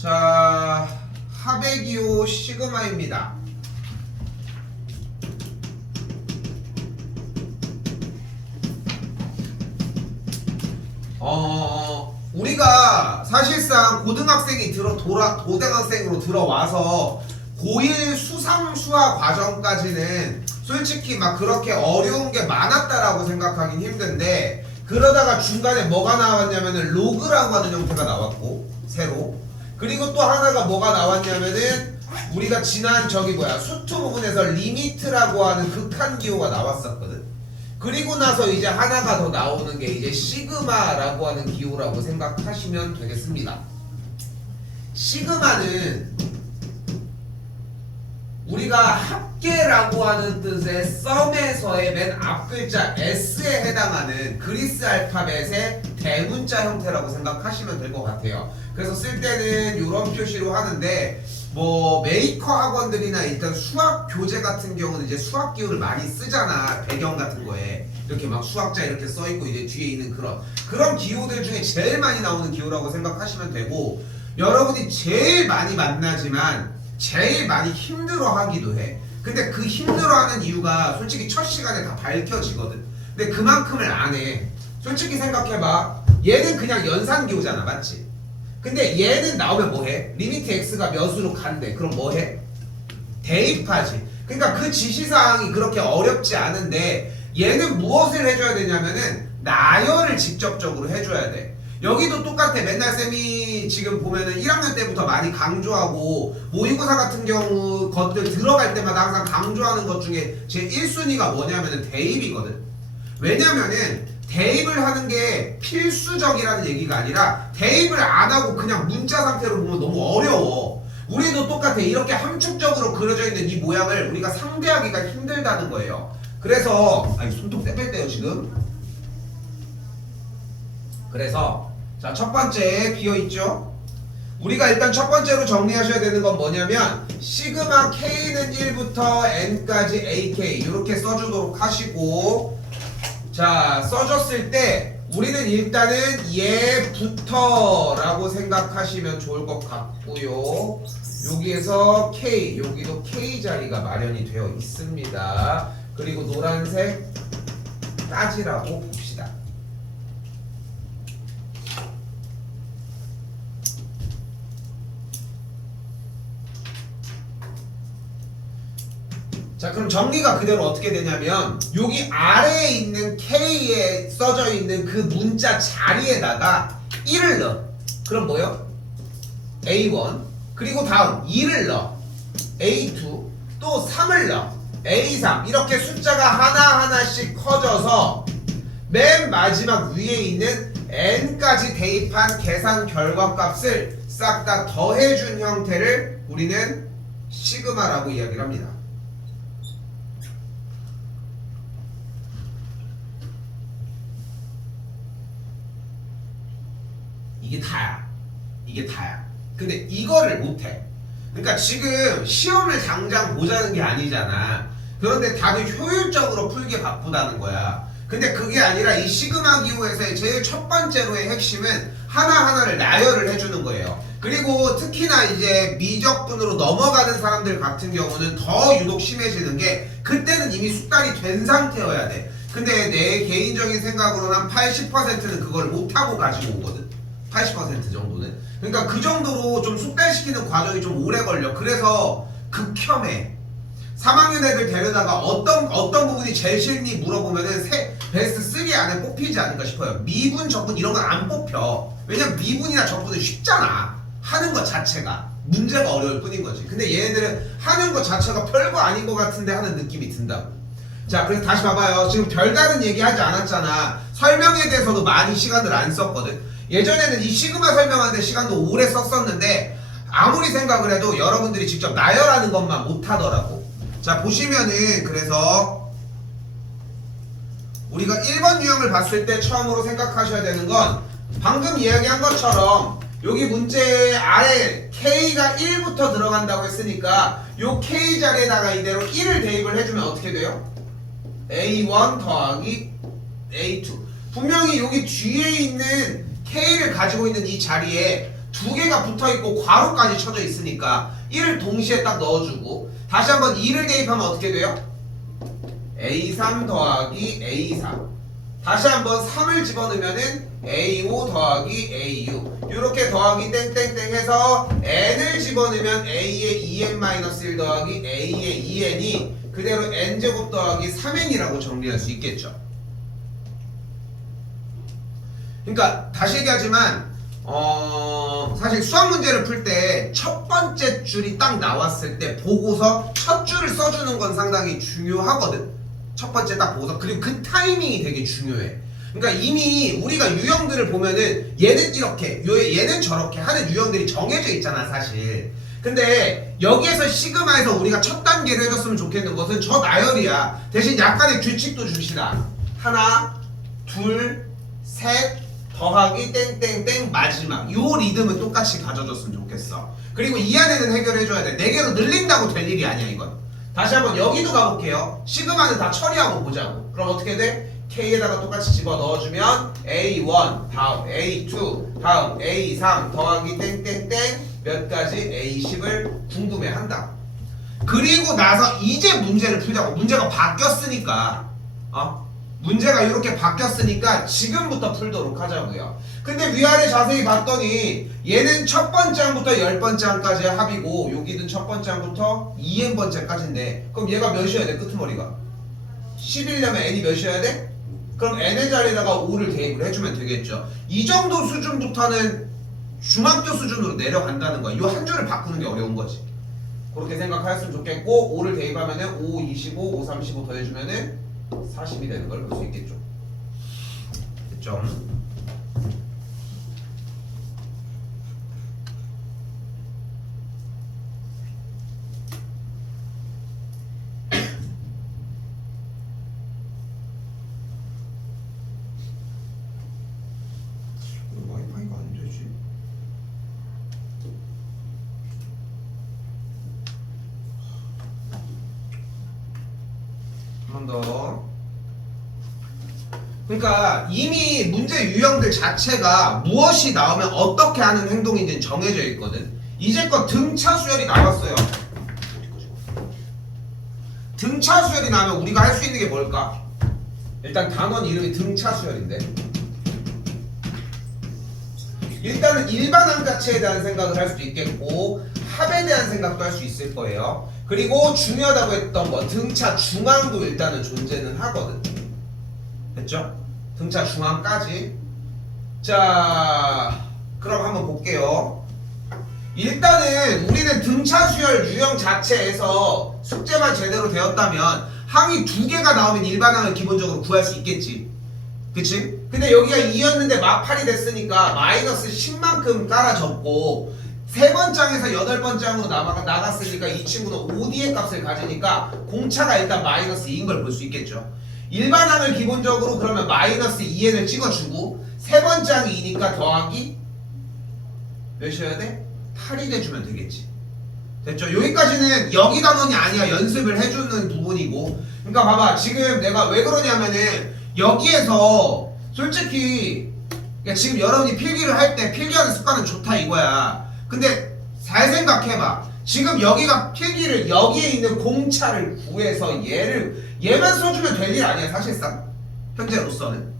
자, 하베기오 시그마입니다. 우리가 사실상 고등학생이 고등학생으로 들어와서 고1 수상 수학 과정까지는 솔직히 막 그렇게 어려운 게 많았다라고 생각하긴 힘든데, 그러다가 중간에 뭐가 나왔냐면은 로그라고 하는 형태가 나왔고 새로, 그리고 또 하나가 뭐가 나왔냐면은 우리가 지난 수투 부분에서 리미트라고 하는 극한 기호가 나왔었거든. 그리고 나서 이제 하나가 더 나오는 게 이제 시그마라고 하는 기호라고 생각하시면 되겠습니다. 시그마는 우리가 합계라고 하는 뜻의 썸에서의 맨 앞글자 S에 해당하는 그리스 알파벳의 대문자 형태라고 생각하시면 될 것 같아요. 그래서 쓸 때는 이런 표시로 하는데, 뭐 메이커 학원들이나 일단 수학 교재 같은 경우는 이제 수학 기호를 많이 쓰잖아. 배경 같은 거에 이렇게 막 수학자 이렇게 써 있고 이제 뒤에 있는 그런 기호들 중에 제일 많이 나오는 기호라고 생각하시면 되고, 여러분이 제일 많이 만나지만 제일 많이 힘들어하기도 해. 근데 그 힘들어하는 이유가 솔직히 첫 시간에 다 밝혀지거든. 근데 그만큼을 안 해. 솔직히 생각해봐. 얘는 그냥 연산기호잖아, 맞지? 근데 얘는 나오면 뭐해? 리미트 x가 몇으로 간대. 그럼 뭐해? 대입하지. 그러니까 그 지시사항이 그렇게 어렵지 않은데, 얘는 무엇을 해줘야 되냐면은 나열을 직접적으로 해줘야 돼. 여기도 똑같아. 맨날 쌤이 지금 보면은 1학년 때부터 많이 강조하고, 모의고사 같은 경우 것들 들어갈 때마다 항상 강조하는 것 중에 제 1순위가 뭐냐면은 대입이거든. 왜냐면은 대입을 하는 게 필수적이라는 얘기가 아니라, 대입을 안 하고 그냥 문자 상태로 보면 너무 어려워. 우리도 똑같아. 이렇게 함축적으로 그려져 있는 이 모양을 우리가 상대하기가 힘들다는 거예요. 그래서 손톱 떼뺄 때요 지금. 그래서 자, 첫 번째 비어있죠? 우리가 일단 첫 번째로 정리하셔야 되는 건 뭐냐면, 시그마 K는 1부터 N까지 AK 이렇게 써주도록 하시고, 자, 써줬을 때 우리는 일단은 얘부터 라고 생각하시면 좋을 것 같고요. 여기에서 K, 여기도 K 자리가 마련이 되어 있습니다. 그리고 노란색 따지라고 봅시다. 자, 그럼 정리가 그대로 어떻게 되냐면, 여기 아래에 있는 K에 써져 있는 그 문자 자리에다가 1을 넣어. 그럼 뭐요? A1. 그리고 다음 2를 넣어. A2. 또 3을 넣어. A3. 이렇게 숫자가 하나하나씩 커져서 맨 마지막 위에 있는 N까지 대입한 계산 결과값을 싹 다 더해준 형태를 우리는 시그마라고 이야기를 합니다. 이게 다야. 근데 이거를 못해. 그러니까 지금 시험을 당장 보자는 게 아니잖아. 그런데 다들 효율적으로 풀기 바쁘다는 거야. 근데 그게 아니라 이 시그마 기호에서의 제일 첫 번째로의 핵심은 하나하나를 나열을 해주는 거예요. 그리고 특히나 이제 미적분으로 넘어가는 사람들 같은 경우는 더 유독 심해지는 게, 그때는 이미 숙달이 된 상태여야 돼. 근데 내 개인적인 생각으로는 한 80%는 그걸 못하고 가지고 오거든. 80% 정도는. 그러니까 그 정도로 좀 숙달시키는 과정이 좀 오래 걸려. 그래서 극혐해. 3학년 애들 데려다가 어떤 부분이 제일 싫니 물어보면은 베스트 3 안에 뽑히지 않을까 싶어요. 미분, 적분 이런 건 안 뽑혀. 왜냐면 미분이나 적분은 쉽잖아. 하는 것 자체가. 문제가 어려울 뿐인 거지. 근데 얘네들은 하는 것 자체가 별거 아닌 것 같은데 하는 느낌이 든다고. 자, 그래서 다시 봐봐요. 지금 별다른 얘기 하지 않았잖아. 설명에 대해서도 많이 시간을 안 썼거든. 예전에는 이 시그마 설명하는데 시간도 오래 썼었는데, 아무리 생각을 해도 여러분들이 직접 나열하는 것만 못하더라고. 자, 보시면은 그래서 우리가 1번 유형을 봤을 때 처음으로 생각하셔야 되는 건, 방금 이야기한 것처럼 여기 문제 아래 K가 1부터 들어간다고 했으니까 요 K 자리에다가 이대로 1을 대입을 해주면 어떻게 돼요? A1 더하기 A2. 분명히 여기 뒤에 있는 K를 가지고 있는 이 자리에 두 개가 붙어있고 괄호까지 쳐져 있으니까 1을 동시에 딱 넣어주고 다시 한번 2를 대입하면 어떻게 돼요? A3 더하기 A4 다시 한번 3을 집어넣으면은 A5 더하기 AU 이렇게 더하기 땡땡땡 해서 N을 집어넣으면 A의 2N-1 더하기 A의 2N이 그대로 N제곱 더하기 3N이라고 정리할 수 있겠죠. 그러니까 다시 얘기하지만 사실 수학 문제를 풀 때 첫 번째 줄이 딱 나왔을 때 보고서 첫 줄을 써주는 건 상당히 중요하거든. 첫 번째 딱 보고서. 그리고 그 타이밍이 되게 중요해. 그러니까 이미 우리가 유형들을 보면은 얘는 이렇게 얘는 저렇게 하는 유형들이 정해져 있잖아 사실. 근데 여기에서 시그마에서 우리가 첫 단계를 해줬으면 좋겠는 것은 저 나열이야. 대신 약간의 규칙도 줍시다. 하나 둘 셋 더하기 땡땡땡 마지막 요 리듬은 똑같이 가져줬으면 좋겠어. 그리고 이 안에는 해결해줘야 돼. 4개로 늘린다고 될 일이 아니야 이건. 다시 한번 여기도 가볼게요. 시그마는 다 처리하고 보자고. 그럼 어떻게 돼? K에다가 똑같이 집어 넣어주면 A1 다음 A2 다음 A3 더하기 땡땡땡 몇 가지 A10을 궁금해한다. 그리고 나서 이제 문제를 풀자고. 문제가 바뀌었으니까 문제가 이렇게 바뀌었으니까 지금부터 풀도록 하자고요. 근데 위아래 자세히 봤더니 얘는 첫 번째 항부터 10번째 항까지 합이고 여기는 첫 번째 항부터 2n번째까지인데 그럼 얘가 몇이어야 돼? 끄트머리가 10이려면 n이 몇이어야 돼? 그럼 n의 자리에다가 5를 대입을 해주면 되겠죠. 이 정도 수준부터는 중학교 수준으로 내려간다는 거야. 이 한 줄을 바꾸는 게 어려운 거지. 그렇게 생각하였으면 좋겠고 5를 대입하면은 5, 25, 5, 35 더해주면은 40이 되는 걸 볼 수 있겠죠. 됐죠? 와이파이가 안 되지? 한 번 더. 그러니까 이미 문제 유형들 자체가 무엇이 나오면 어떻게 하는 행동인지는 정해져 있거든. 이제껏 등차 수열이 나왔어요. 등차 수열이 나면 우리가 할 수 있는 게 뭘까? 일단 단원 이름이 등차 수열인데 일단은 일반항 자체에 대한 생각을 할 수도 있겠고 합에 대한 생각도 할 수 있을 거예요. 그리고 중요하다고 했던 거 등차 중항도 일단은 존재는 하거든. 됐죠? 등차 중항까지. 자, 그럼 한번 볼게요. 일단은 우리는 등차 수열 유형 자체에서 숙제만 제대로 되었다면 항이 2개가 나오면 일반항을 기본적으로 구할 수 있겠지. 그치? 근데 여기가 2였는데 마팔이 됐으니까 마이너스 10만큼 깔아줬고 3번째 항에서 8번째 항으로 나갔으니까 이 친구는 5D의 값을 가지니까 공차가 일단 마이너스 2인 걸 볼 수 있겠죠. 일반항을 기본적으로 그러면 마이너스 2n을 찍어주고 3번째 항이 2니까 더하기 몇이어야 돼? 8이 돼주면 되겠지. 됐죠? 여기까지는 여기 단원이 아니야. 연습을 해주는 부분이고. 그러니까 봐봐. 지금 내가 왜 그러냐면은 여기에서 솔직히 그러니까 지금 여러분이 필기를 할 때 필기하는 습관은 좋다 이거야. 근데 잘 생각해봐. 지금 여기가 필기를 여기에 있는 공차를 구해서 얘만 써주면 될 일 아니야 사실상 현재로서는.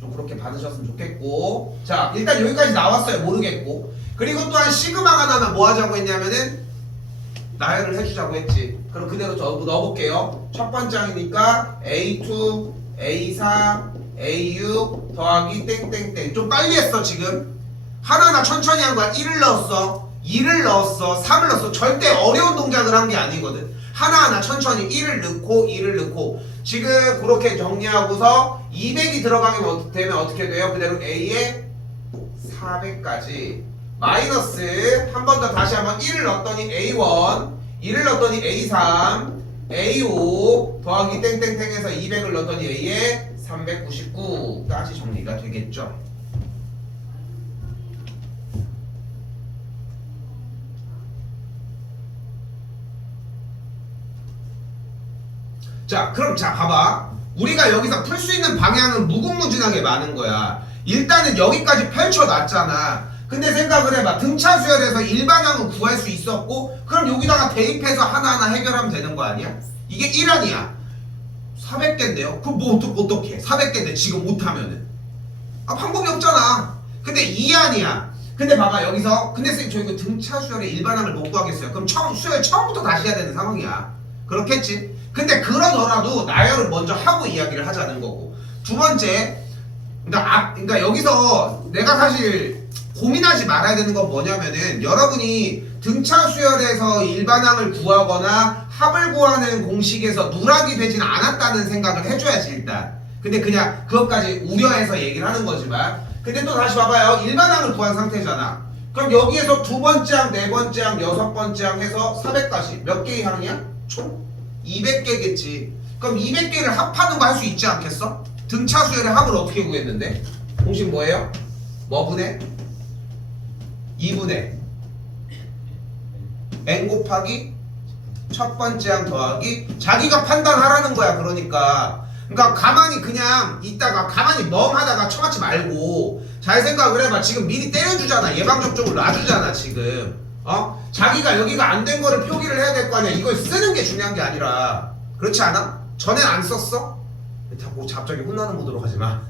좀 그렇게 받으셨으면 좋겠고. 자 일단 여기까지 나왔어요. 모르겠고. 그리고 또한 시그마가 나면 뭐 하자고 했냐면은 나열을 해주자고 했지. 그럼 그대로 넣어볼게요. 첫 번째 항이니까 A2, A4, A6 더하기 땡땡땡. 좀 빨리 했어 지금. 하나하나 천천히 한 거야. 1을 넣었어, 2를 넣었어, 3을 넣었어. 절대 어려운 동작을 한 게 아니거든. 하나하나 천천히 1을 넣고 2를 넣고. 지금 그렇게 정리하고서 200이 들어가면 되면 어떻게 돼요? 그대로 A에 400까지 마이너스 한 번 더 다시 한번 1을 넣었더니 A1, 2를 넣었더니 A3, A5 더하기 땡땡땡해서 200을 넣었더니 A에 399까지 정리가 되겠죠. 자 그럼 자 봐봐. 우리가 여기서 풀 수 있는 방향은 무궁무진하게 많은 거야. 일단은 여기까지 펼쳐놨잖아. 근데 생각을 해봐. 등차 수열에서 일반항은 구할 수 있었고 그럼 여기다가 대입해서 하나하나 해결하면 되는 거 아니야? 이게 1항이야. 400개인데요? 그럼 뭐 어떡해? 400개인데 지금 못하면은 방법이 없잖아. 근데 2항이야. 근데 봐봐 여기서 근데 선생님 저 이거 등차 수열에 일반항을 못 구하겠어요. 그럼 수열 처음부터 다시 해야 되는 상황이야. 그렇겠지? 근데 그러더라도 나열을 먼저 하고 이야기를 하자는 거고. 두 번째 그러니까 여기서 내가 사실 고민하지 말아야 되는 건 뭐냐면은 여러분이 등차 수열에서 일반항을 구하거나 합을 구하는 공식에서 누락이 되진 않았다는 생각을 해줘야지 일단. 근데 그냥 그것까지 우려해서 얘기를 하는 거지만 근데 또 다시 봐봐요. 일반항을 구한 상태잖아. 그럼 여기에서 두 번째 항, 네 번째 항, 여섯 번째 항 해서 400까지 몇 개의 항이야? 총 200개겠지. 그럼 200개를 합하는 거 할 수 있지 않겠어? 등차 수열의 합을 어떻게 구했는데? 공식 뭐예요? 뭐 분의? 2분의 n 곱하기 첫 번째 항 더하기 자기가 판단하라는 거야. 그러니까 가만히 그냥 있다가 가만히 멍하다가 쳐맞지 말고 잘 생각을 해봐. 지금 미리 때려주잖아. 예방접종을 놔주잖아 지금. 자기가 여기가 안 된 거를 표기를 해야 될 거 아니야. 이걸 쓰는 게 중요한 게 아니라. 그렇지 않아? 전엔 안 썼어? 자꾸 갑자기 혼나는 모드로 가지마.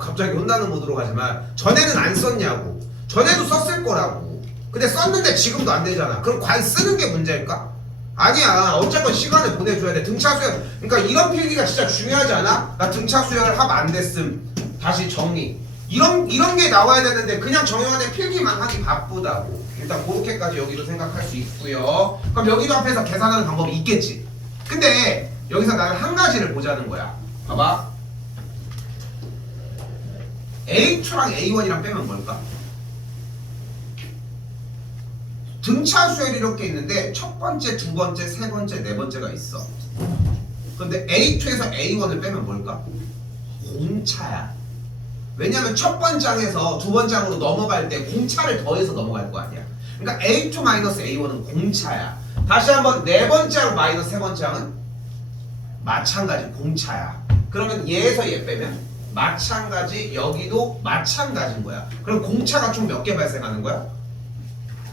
갑자기 혼나는 모드로 가지마. 전에는 안 썼냐고. 전에도 썼을 거라고. 근데 썼는데 지금도 안 되잖아. 그럼 과연 쓰는 게 문제일까? 아니야. 어쨌건 시간을 보내줘야 돼. 등차 수열. 그러니까 이런 필기가 진짜 중요하지 않아? 나 등차 수열 합 안 됐음. 다시 정리. 이런 게 나와야 되는데 그냥 정형화된 필기만 하기 바쁘다고. 일단 그렇게까지 여기도 생각할 수 있고요. 그럼 여기도 앞에서 계산하는 방법이 있겠지. 근데 여기서 나는 한 가지를 보자는 거야. 봐봐. A2랑 A1이랑 빼면 뭘까? 등차 수열이 이렇게 있는데 첫 번째, 두 번째, 세 번째, 네 번째가 있어. 근데 A2에서 A1을 빼면 뭘까? 공차야. 왜냐면 첫 번째 항에서 두 번째 항으로 넘어갈 때 공차를 더해서 넘어갈 거 아니야. 그러니까 A2-A1은 공차야. 다시 한번 네 번째 항 마이너스 세 번째 항은 마찬가지 공차야. 그러면 얘에서 얘 빼면 마찬가지 여기도 마찬가지인 거야. 그럼 공차가 총 몇 개 발생하는 거야?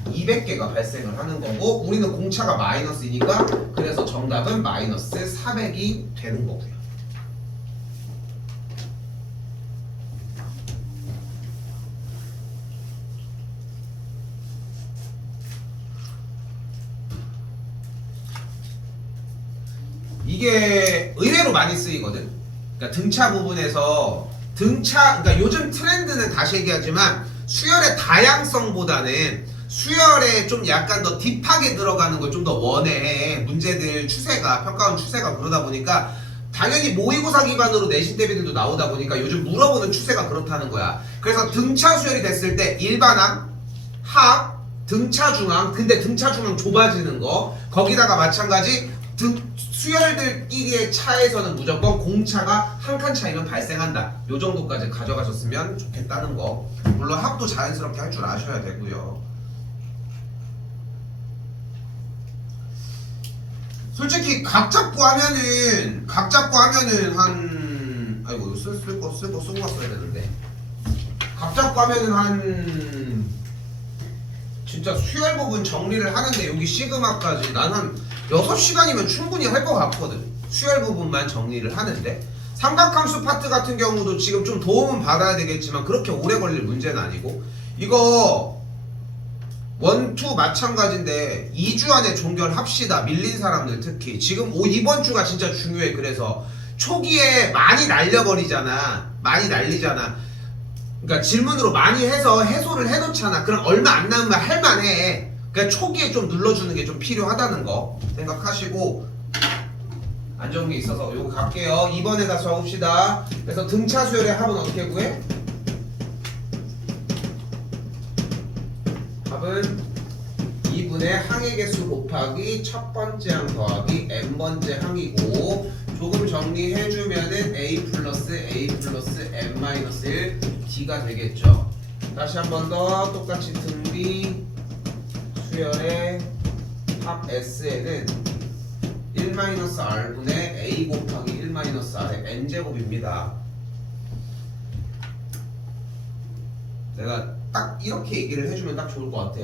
200개가 발생을 하는 거고 우리는 공차가 마이너스이니까 그래서 정답은 마이너스 400이 되는 거고요. 이게 의외로 많이 쓰이거든. 그러니까 등차 부분에서 그러니까 요즘 트렌드는 다시 얘기하지만 수열의 다양성보다는 수열에 좀 약간 더 딥하게 들어가는 걸 좀 더 원해. 문제들 추세가 평가원 추세가 그러다 보니까 당연히 모의고사 기반으로 내신 대비들도 나오다 보니까 요즘 물어보는 추세가 그렇다는 거야. 그래서 등차 수열이 됐을 때 일반항, 합, 등차 중항. 근데 등차 중항 좁아지는 거 거기다가 마찬가지 수열들끼리의 차에서는 무조건 공차가 한 칸 차이면 발생한다. 요 정도까지 가져가셨으면 좋겠다는 거. 물론 합도 자연스럽게 할 줄 아셔야 되고요. 솔직히 각 잡고 하면은 한 아이고 쓸 거 쓰고 갔어야 되는데 각 잡고 하면은 한 진짜 수열 부분 정리를 하는데 여기 시그마까지 난 한 6시간이면 충분히 할 것 같거든. 수열 부분만 정리를 하는데 삼각함수 파트 같은 경우도 지금 좀 도움은 받아야 되겠지만 그렇게 오래 걸릴 문제는 아니고 이거 1, 2 마찬가지인데 2주 안에 종결합시다. 밀린 사람들 특히 지금 이번 주가 진짜 중요해. 그래서 초기에 많이 날려버리잖아. 많이 날리잖아. 그러니까 질문으로 많이 해서 해소를 해놓잖아. 그럼 얼마 안 남으면 할만해. 그러니까 초기에 좀 눌러주는 게 좀 필요하다는 거 생각하시고 안 좋은 게 있어서 요거 갈게요. 2번에다 적읍시다. 그래서 등차 수열의 합은 어떻게 구해? 합은 2분의 항의 개수 곱하기 첫 번째 항 더하기 n번째 항이고 조금 정리해주면은 a 플러스 n 마이너스 1 d가 되겠죠. 다시 한 번 더 똑같이 등비 수열의 합 S에는 1-r분의 a 곱하기 1-r의 n제곱입니다. 내가 딱 이렇게 얘기를 해주면 딱 좋을 것 같아.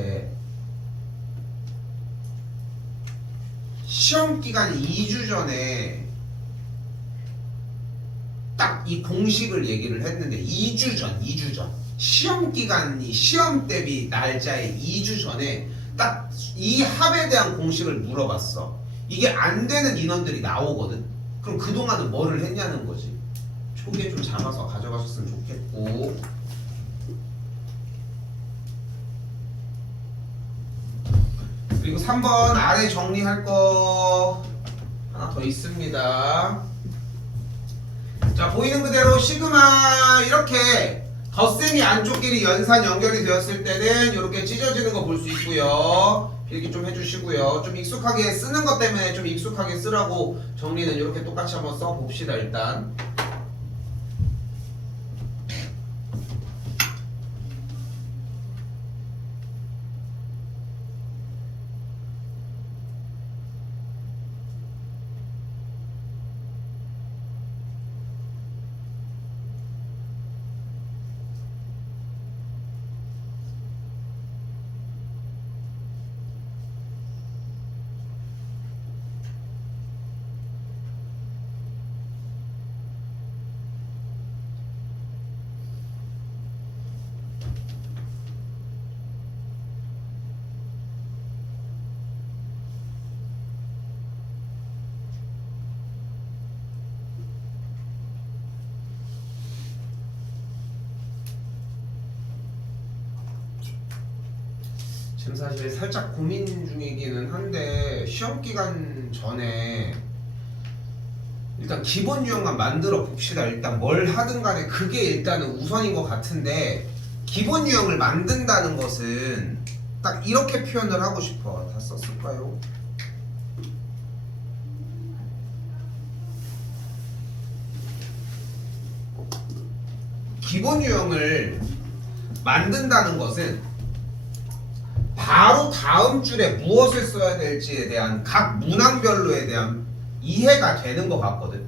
시험 기간 2주 전에 딱 이 공식을 얘기를 했는데 2주 전 시험 기간이 시험 대비 날짜에 2주 전에 딱 이 합에 대한 공식을 물어봤어. 이게 안 되는 인원들이 나오거든. 그럼 그동안은 뭐를 했냐는 거지. 초기에 좀 잡아서 가져가셨으면 좋겠고. 그리고 3번 아래 정리할 거 하나 더 있습니다. 자, 보이는 그대로 시그마 이렇게 덧셈이 안쪽끼리 연산 연결이 되었을 때는 이렇게 찢어지는 거 볼 수 있고요. 필기 좀 해주시고요. 좀 익숙하게 쓰는 것 때문에 좀 익숙하게 쓰라고 정리는 이렇게 똑같이 한번 써봅시다. 일단 지금 사실 살짝 고민 중이기는 한데 시험 기간 전에 일단 기본 유형만 만들어 봅시다. 일단 뭘 하든 간에 그게 일단은 우선인 것 같은데 기본 유형을 만든다는 것은 딱 이렇게 표현을 하고 싶어. 다 썼을까요? 기본 유형을 만든다는 것은 바로 다음 줄에 무엇을 써야 될지에 대한 각 문항별로에 대한 이해가 되는 것 같거든.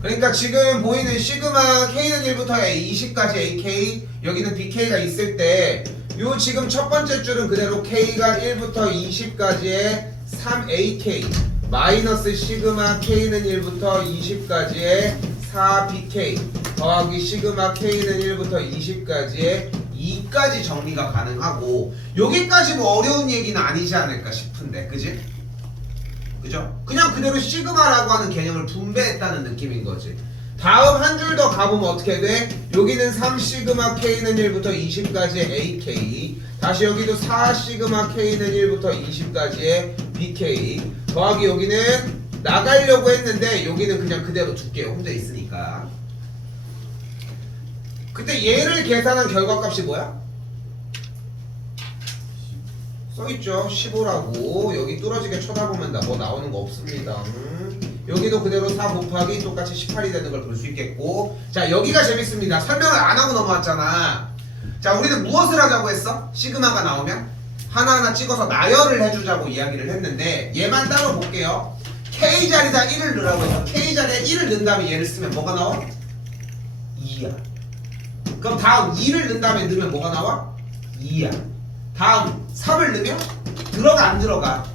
그러니까 지금 보이는 시그마 K는 1부터 20까지 AK, 여기는 BK가 있을 때 요 지금 첫 번째 줄은 그대로 K가 1부터 20까지의 3AK 마이너스 시그마 K는 1부터 20까지의 4BK 더하기 시그마 K는 1부터 20까지의 2까지 정리가 가능하고 여기까지 뭐 어려운 얘기는 아니지 않을까 싶은데 그지? 그죠? 그냥 그대로 시그마라고 하는 개념을 분배했다는 느낌인 거지. 다음 한 줄 더 가보면 어떻게 돼? 여기는 3시그마 K는 1부터 20까지의 AK 다시 여기도 4시그마 K는 1부터 20까지의 BK 더하기 여기는 나가려고 했는데 여기는 그냥 그대로 둘게요. 혼자 있으니까. 그때 얘를 계산한 결과값이 뭐야? 써있죠. 15라고. 여기 뚫어지게 쳐다보면 뭐 나오는 거 없습니다. 여기도 그대로 4 곱하기 똑같이 18이 되는 걸 볼 수 있겠고. 자, 여기가 재밌습니다. 설명을 안 하고 넘어왔잖아. 자, 우리는 무엇을 하자고 했어? 시그마가 나오면 하나하나 찍어서 나열을 해주자고 이야기를 했는데 얘만 따로 볼게요. K 자리에다 1을 넣으라고 해서 K 자리에 1을 넣은 다음에 얘를 쓰면 뭐가 나와? 2야. 그럼 다음 2를 넣은 다음에 넣으면 뭐가 나와? 2야. 다음 3을 넣으면 들어가 안 들어가?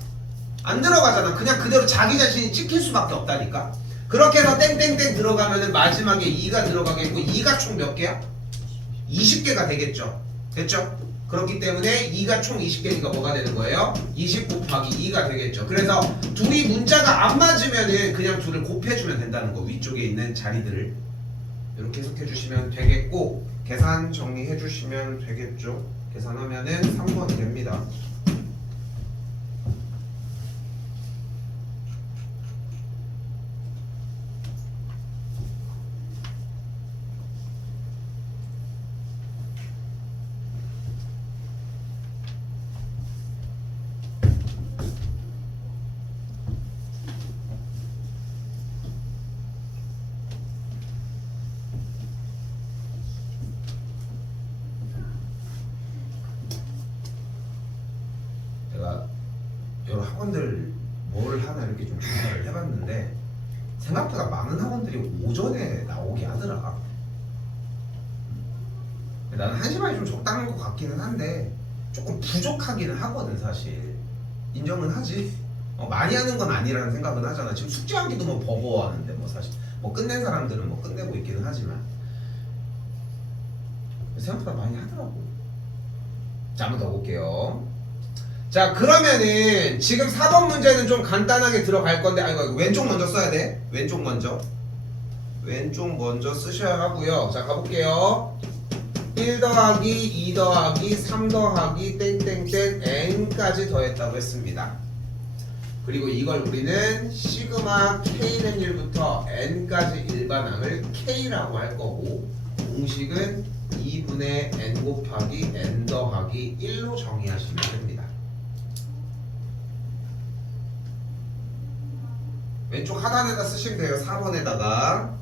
안 들어가잖아. 그냥 그대로 자기 자신이 찍힐 수밖에 없다니까. 그렇게 해서 땡땡땡 들어가면은 마지막에 2가 들어가겠고 2가 총 몇 개야? 20개가 되겠죠. 됐죠? 그렇기 때문에 2가 총 20개니까 뭐가 되는 거예요? 20 곱하기 2가 되겠죠. 그래서 둘이 문자가 안 맞으면은 그냥 둘을 곱해주면 된다는 거. 위쪽에 있는 자리들을 이렇게 해석해 주시면 되겠고 계산 정리해 주시면 되겠죠. 계산하면은 3번이 됩니다. 여러 학원들 뭘 하나 이렇게 좀 조사를 해봤는데 생각보다 많은 학원들이 오전에 나오게 하더라. 나는 1시 반이 좀 적당한 것 같기는 한데 조금 부족하기는 하거든 사실. 인정은 하지. 많이 하는 건 아니라는 생각은 하잖아. 지금 숙제하기도 뭐 버거워하는데 뭐 사실 뭐 끝낸 사람들은 뭐 끝내고 있기는 하지만 생각보다 많이 하더라고. 자, 한 번 더 볼게요. 자, 그러면은 지금 4번 문제는 좀 간단하게 들어갈 건데, 이거 왼쪽 먼저 써야 돼. 왼쪽 먼저 쓰셔야 하고요. 자, 가볼게요. 1 더하기 2 더하기 3 더하기 땡땡땡 n까지 더했다고 했습니다. 그리고 이걸 우리는 시그마 k는 1부터 n까지 일반항을 k라고 할 거고, 공식은 2분의 n 곱하기 n 더하기 1로 정의하시면 됩니다. 왼쪽 하단에다 쓰시면 돼요. 4번에다가.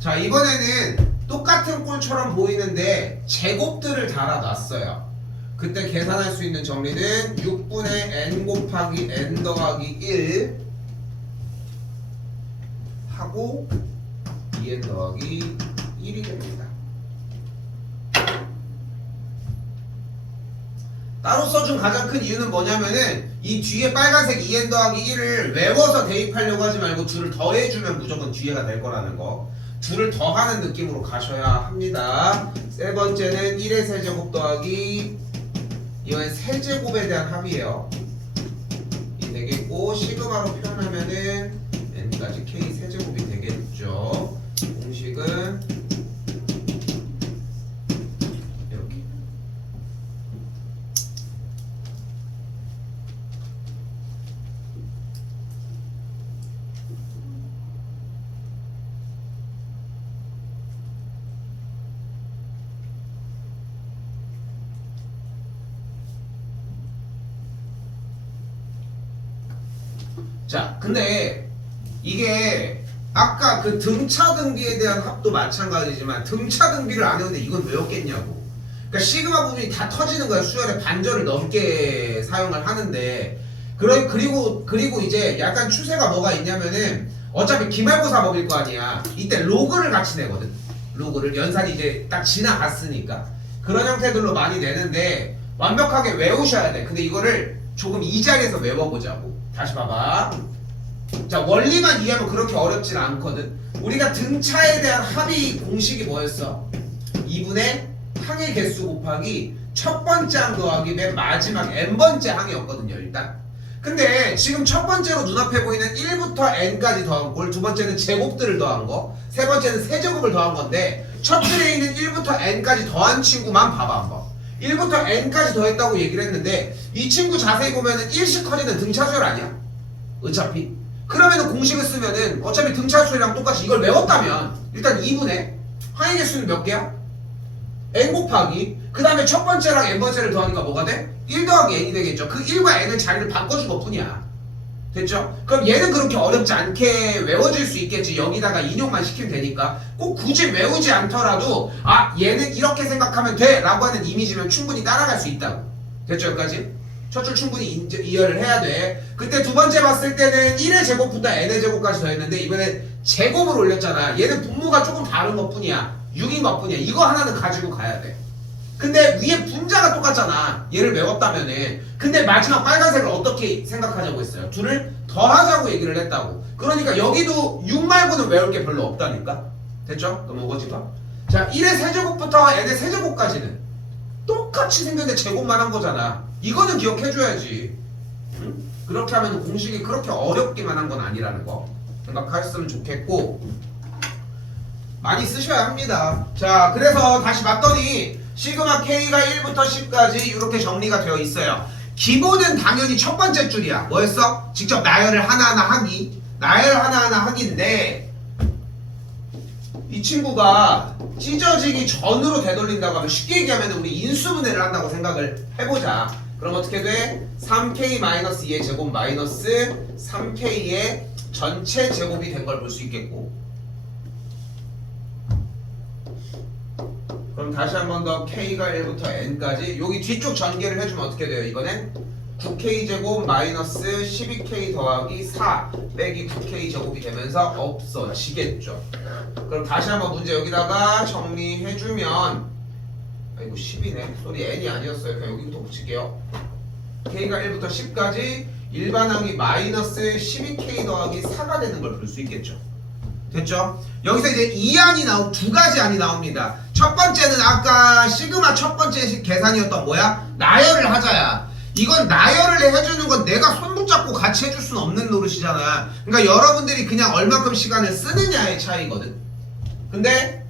자, 이번에는 똑같은 꼴처럼 보이는데 제곱들을 달아놨어요. 그때 계산할 수 있는 정리는 6분의 n 곱하기 n 더하기 1 하고 2n 더하기 1이 됩니다. 따로 써준 가장 큰 이유는 뭐냐면은 이 뒤에 빨간색 2n 더하기 1을 외워서 대입하려고 하지 말고 둘을 더해주면 무조건 뒤에가 될 거라는 거. 둘을 더하는 느낌으로 가셔야 합니다. 세 번째는 1의 세제곱 더하기 이번엔 세제곱에 대한 합이에요. 이 되겠고 시그마로 표현하면은 n까지 k 세제곱이 되겠죠. 공식은 이렇게. 자, 근데 이게 아까 그 등차 등비에 대한 합도 마찬가지지만 등차 등비를 안 해오는데 이건 왜 없겠냐고. 그러니까 시그마 부분이 다 터지는 거야. 수열의 반절을 넘게 사용을 하는데 그리고 이제 약간 추세가 뭐가 있냐면은 어차피 기말고사 먹일 거 아니야. 이때 로그를 같이 내거든. 로그를 연산이 이제 딱 지나갔으니까 그런 형태들로 많이 내는데 완벽하게 외우셔야 돼. 근데 이거를 조금 이 자리에서 외워보자고. 다시 봐봐. 자, 원리만 이해하면 그렇게 어렵진 않거든. 우리가 등차에 대한 합의 공식이 뭐였어? 2분의 항의 개수 곱하기 첫 번째 항 더하기 맨 마지막 n번째 항이었거든요, 일단. 근데 지금 첫 번째로 눈앞에 보이는 1부터 n까지 더한 꼴, 두 번째는 제곱들을 더한 거, 세 번째는 세제곱을 더한 건데 첫 줄에 있는 1부터 n까지 더한 친구만 봐봐 한번. 1부터 n까지 더했다고 얘기를 했는데 이 친구 자세히 보면은 1씩 커지는 등차수열 아니야? 어차피. 그러면은 공식을 쓰면은 어차피 등차수열이랑 똑같이 이걸 외웠다면 일단 2분의 항의 개수는 몇 개야? n 곱하기 그 다음에 첫 번째랑 n번째를 더하니까 뭐가 돼? 1 더하기 n이 되겠죠. 그 1과 n을 자리를 바꿔준 것 뿐이야. 됐죠? 그럼 얘는 그렇게 어렵지 않게 외워질 수 있겠지. 여기다가 인용만 시키면 되니까 꼭 굳이 외우지 않더라도 얘는 이렇게 생각하면 돼 라고 하는 이미지면 충분히 따라갈 수 있다고. 됐죠? 여기까지? 첫 줄 충분히 이해를 해야 돼. 그때 두 번째 봤을 때는 1의 제곱부터 n의 제곱까지 더했는데 이번엔 제곱을 올렸잖아. 얘는 분모가 조금 다른 것 뿐이야. 6인 것 뿐이야. 이거 하나는 가지고 가야 돼. 근데 위에 분자가 똑같잖아. 얘를 외웠다면은. 근데 마지막 빨간색을 어떻게 생각하자고 했어요? 둘을 더하자고 얘기를 했다고. 그러니까 여기도 6 말고는 외울 게 별로 없다니까. 됐죠? 넘어가지마. 자, 1의 세제곱부터 n의 세제곱까지는 똑같이 생겼는데 제곱만 한 거잖아. 이거는 기억해줘야지. 응? 그렇게 하면 공식이 그렇게 어렵기만 한 건 아니라는 거 생각하셨으면 좋겠고 많이 쓰셔야 합니다. 자, 그래서 다시 봤더니 시그마 K가 1부터 10까지 이렇게 정리가 되어 있어요. 기본은 당연히 첫 번째 줄이야. 뭐였어? 직접 나열을 하나하나 하기. 나열 하나하나 하기인데 이 친구가 찢어지기 전으로 되돌린다고 하면 쉽게 얘기하면 우리 인수분해를 한다고 생각을 해보자. 그럼 어떻게 돼? 3K-2의 제곱 마이너스 3K의 전체 제곱이 된 걸 볼 수 있겠고 그럼 그럼 다시 한 번 더 K가 1부터 N까지 여기 뒤쪽 전개를 해주면 어떻게 돼요? 이거는 9K제곱 마이너스 12K 더하기 4 빼기 9K제곱이 되면서 없어지겠죠. 그럼 다시 한번 문제 여기다가 정리해주면 아이고 10이네. 소리 N이 아니었어요. 그냥 여기부터 붙일게요. K가 1부터 10까지 일반항이 마이너스 12K 더하기 4가 되는 걸 볼 수 있겠죠. 됐죠? 여기서 이제 2안이 두 가지 안이 나옵니다. 첫 번째는 아까 시그마 첫 번째 계산이었던 뭐야? 나열을 하자야. 이건 나열을 해주는 건 내가 손 붙잡고 같이 해줄 수는 없는 노릇이잖아. 그러니까 여러분들이 그냥 얼마큼 시간을 쓰느냐의 차이거든. 근데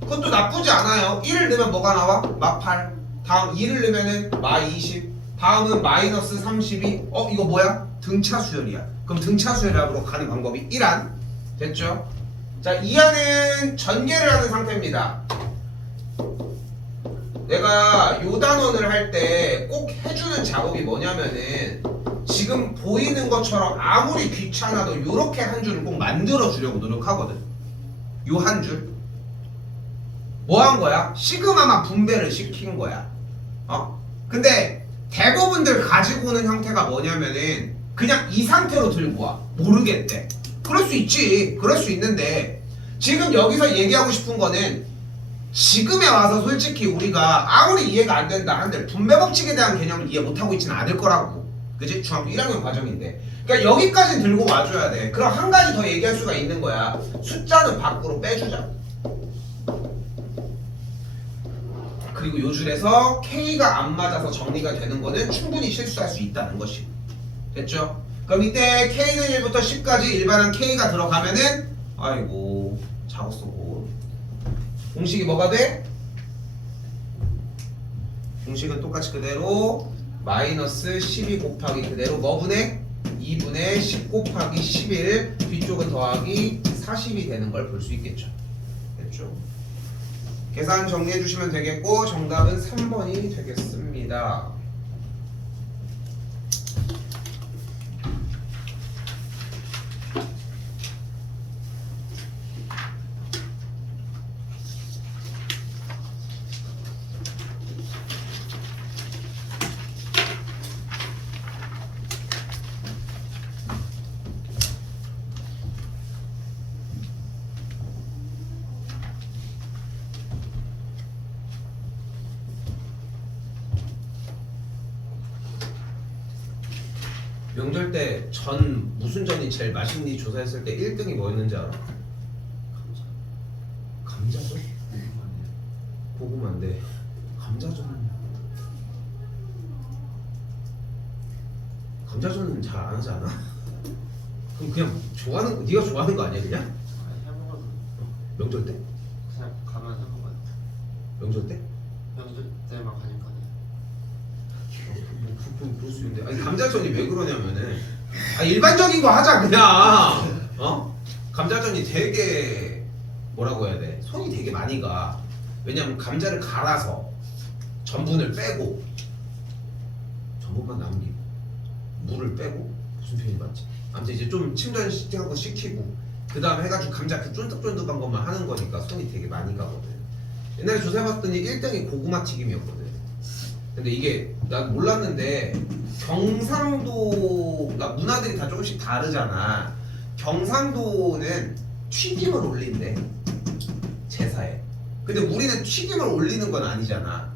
그것도 나쁘지 않아요. 1을 넣으면 뭐가 나와? 마 8. 다음 2를 넣으면은 마 20. 다음은 마이너스 32. 이거 뭐야? 등차 수열이야. 그럼 등차 수열합으로 가는 방법이 1안. 됐죠? 자, 2안은 전개를 하는 상태입니다. 내가 요 단원을 할 때 꼭 해주는 작업이 뭐냐면은 지금 보이는 것처럼 아무리 귀찮아도 요렇게 한 줄을 꼭 만들어 주려고 노력하거든. 요 한 줄. 뭐 한 거야? 시그마만 분배를 시킨 거야. 근데 대부분들 가지고 오는 형태가 뭐냐면은 그냥 이 상태로 들고 와. 모르겠대. 그럴 수 있지. 그럴 수 있는데 지금 여기서 얘기하고 싶은 거는 지금에 와서 솔직히 우리가 아무리 이해가 안 된다 한들 분배 법칙에 대한 개념을 이해 못하고 있지는 않을 거라고. 그치? 중학교 1학년 과정인데. 그러니까 여기까지는 들고 와줘야 돼. 그럼 한 가지 더 얘기할 수가 있는 거야. 숫자는 밖으로 빼주자. 그리고 요 줄에서 K가 안 맞아서 정리가 되는 거는 충분히 실수할 수 있다는 것이. 됐죠? 그럼 이때 K는 1부터 10까지 일반한 K가 들어가면은 아이고 작았어. 공식이 뭐가 돼? 공식은 똑같이 그대로 마이너스 12 곱하기 그대로 뭐분의? 2분의 10 곱하기 11 뒤쪽은 더하기 40이 되는 걸 볼 수 있겠죠. 됐죠? 계산 정리해 주시면 되겠고 정답은 3번이 되겠습니다. 명절 때 전 무슨 전이 제일 맛있니 조사했을 때 1등이 뭐였는지 알아? 감자전? 고구마인데 감자전. 감자전은 잘 안 하지 않아? 그럼 그냥 좋아하는 거, 네가 좋아하는 거 아니야 그냥? 해먹어도 명절 때? 그냥 가면 해먹어요. 명절 때? 명절 때만 가니까. 그럴 수 있는데 아니 감자전이 왜 그러냐면은 일반적인 거 하자 그냥. 감자전이 되게 뭐라고 해야 돼? 손이 되게 많이 가. 왜냐면 감자를 갈아서 전분을 빼고 전분만 남기고 물을 빼고 무슨 표현이 맞지? 아무튼 이제 좀 침전 시키고 식히고 그 다음 해가지고 감자 그 쫀득쫀득한 것만 하는 거니까 손이 되게 많이 가거든. 옛날에 조사해봤더니 1등이 고구마 튀김이었거든. 근데 이게 난 몰랐는데 경상도가 문화들이 다 조금씩 다르잖아. 경상도는 튀김을 올린대 제사에. 근데 우리는 튀김을 올리는 건 아니잖아.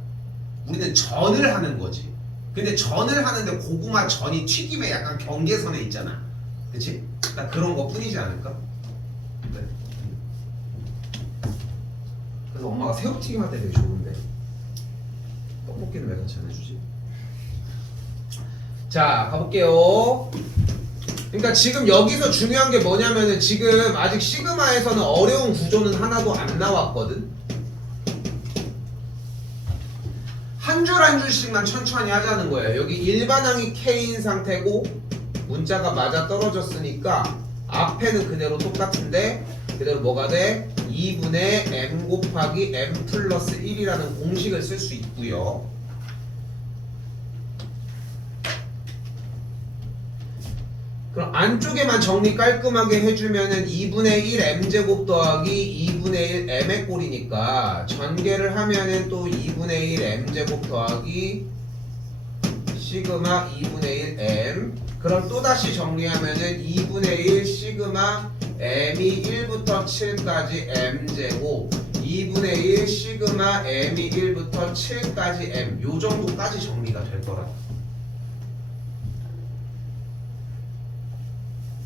우리는 전을 하는 거지. 근데 전을 하는데 고구마 전이 튀김에 약간 경계선에 있잖아. 그치? 딱 그런 거 뿐이지 않을까? 네. 그래서 엄마가 새우튀김 할 때 되게 좋은데 떡볶이는 왜 같이 안 해주지? 자 가볼게요. 그러니까 지금 여기서 중요한 게 뭐냐면은 지금 아직 시그마에서는 어려운 구조는 하나도 안 나왔거든. 한 줄 한 줄씩만 천천히 하자는 거예요. 여기 일반항이 K인 상태고 문자가 맞아 떨어졌으니까 앞에는 그대로 똑같은데 그대로 뭐가 돼? 2분의 m 곱하기 m 플러스 1이라는 공식을 쓸 수 있고요. 그럼 안쪽에만 정리 깔끔하게 해주면은 2분의 1 m제곱 더하기 2분의 2분의 1 m의 꼴이니까 전개를 하면은 또 2분의 1 m제곱 더하기 시그마 2분의 1 m. 그럼 또다시 정리하면은 2분의 1 시그마 m이 1부터 7까지 m제곱 2분의 1 시그마 m이 1부터 7까지 m. 요 정도까지 정리가 될 거라.